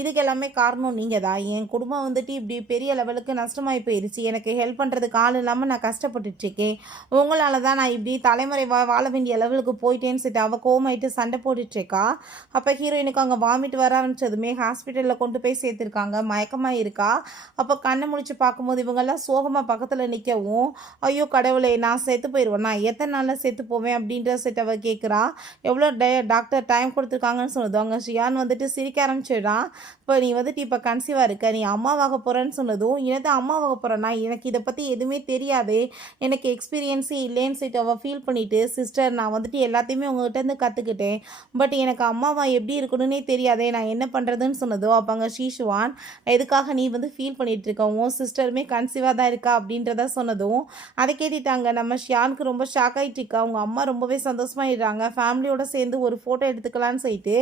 இதுக்கு எல்லாமே காரணம் நீங்கள் தான், என் குடும்பம் வந்துட்டு இப்படி பெரிய லெவலுக்கு நஷ்டமாகி போயிடுச்சு, எனக்கு ஹெல்ப் பண்ணுறதுக்கு ஆள் இல்லாமல் நான் கஷ்டப்பட்டுட்ருக்கேன், உங்களால் தான் நான் இப்படி தலைமுறை வாழ வேண்டிய லெவலுக்கு போயிட்டேன்னு சொல்லிட்டு அவள் கோமாயிட்டு சண்டை போட்டுட்ருக்கா. அப்போ ஹீரோயினுக்கு அங்கே வாமிட் வர ஆரம்பித்ததுமே ஹாஸ்பிட்டலில் கொண்டு போய் சேர்த்துருக்காங்க, மயக்கமாக இருக்கா. அப்போ கண்ணை முடிச்சு பார்க்கும்போது இவங்கெல்லாம் சோகமாக பக்கத்தில் நிற்கவும் ஐயோ கடவுளே நான் செத்து போயிடுவேன், நான் எத்தனை நாளில் செத்து போவேன் அப்படின்ற செட் அவள் கேட்குறா. எவ்வளோ டாக்டர் டைம் கொடுத்துருக்காங்கன்னு சொன்னதும் அங்கே ஷியான் வந்துட்டு சிரிக்க ஆரம்பிச்சிடுறான். இப்போ நீ வந்துட்டு இப்போ கன்சீவாக இருக்க, நீ அம்மாவாக போகிறேன்னு சொன்னதும் என்னது அம்மாவாக போகிறேன்னா எனக்கு இதை பற்றி எதுவுமே தெரியாது, எனக்கு எக்ஸ்பீரியன்ஸே இல்லைன்னு சொல்லிட்டு அவள் ஃபீல் பண்ணிவிட்டு சிஸ்டர் நான் வந்துட்டு எல்லாத்தையுமே உங்கள்கிட்டருந்து கற்றுக்கிட்டேன், பட் எனக்கு அம்மாவா எப்படி இருக்கணும்னே தெரியாதே, நான் என்ன பண்ணுறதுன்னு சொன்னதோ அப்போ அங்கே ஷீஷுவான் எதுக்காக நீ வந்து ஃபீல் பண்ணிகிட்டு இருக்க, உன் சிஸ்டருமே கன்சீவாக தான் இருக்கா அப்படின்றத சொன்னதும் அதை கேட்டுட்டாங்க நம்ம ஷியானுக்கு ரொம்ப ஷாக் ஆகிட்டு இருக்கா. அவங்க அம்மா ரொம்பவே சந்தோஷமாயிடுறாங்க, ஃபேமிலியோட சேர்ந்து ஒரு ஃபோட்டோ எடுத்துக்கலான்னு சொல்லிட்டு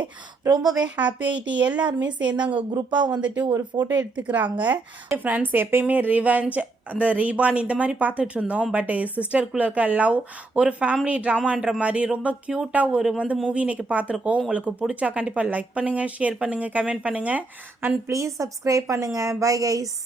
ரொம்பவே ஹாப்பி ஆகிட்டு எல்லாருமே சேர்ந்து அங்கே குரூப்பாக வந்துட்டு ஒரு ஃபோட்டோ எடுத்துக்கிறாங்க. ஃப்ரெண்ட்ஸ் எப்பயுமே ரிவெஞ்ச் அந்த ரீபான் இந்த மாதிரி பார்த்துட்டு இருந்தோம், பட் சிஸ்டருக்குள்ளே இருக்க லவ் ஒரு ஃபேமிலி ட்ராமான்ற மாதிரி ரொம்ப க்யூட்டாக ஒரு வந்து மூவி இன்றைக்கி பார்த்துருக்கோம். உங்களுக்கு பிடிச்சா கண்டிப்பாக லைக் பண்ணுங்கள், ஷேர் பண்ணுங்கள், கமெண்ட் பண்ணுங்கள் அண்ட் ப்ளீஸ் சப்ஸ்கிரைப் பண்ணுங்கள். Bye guys.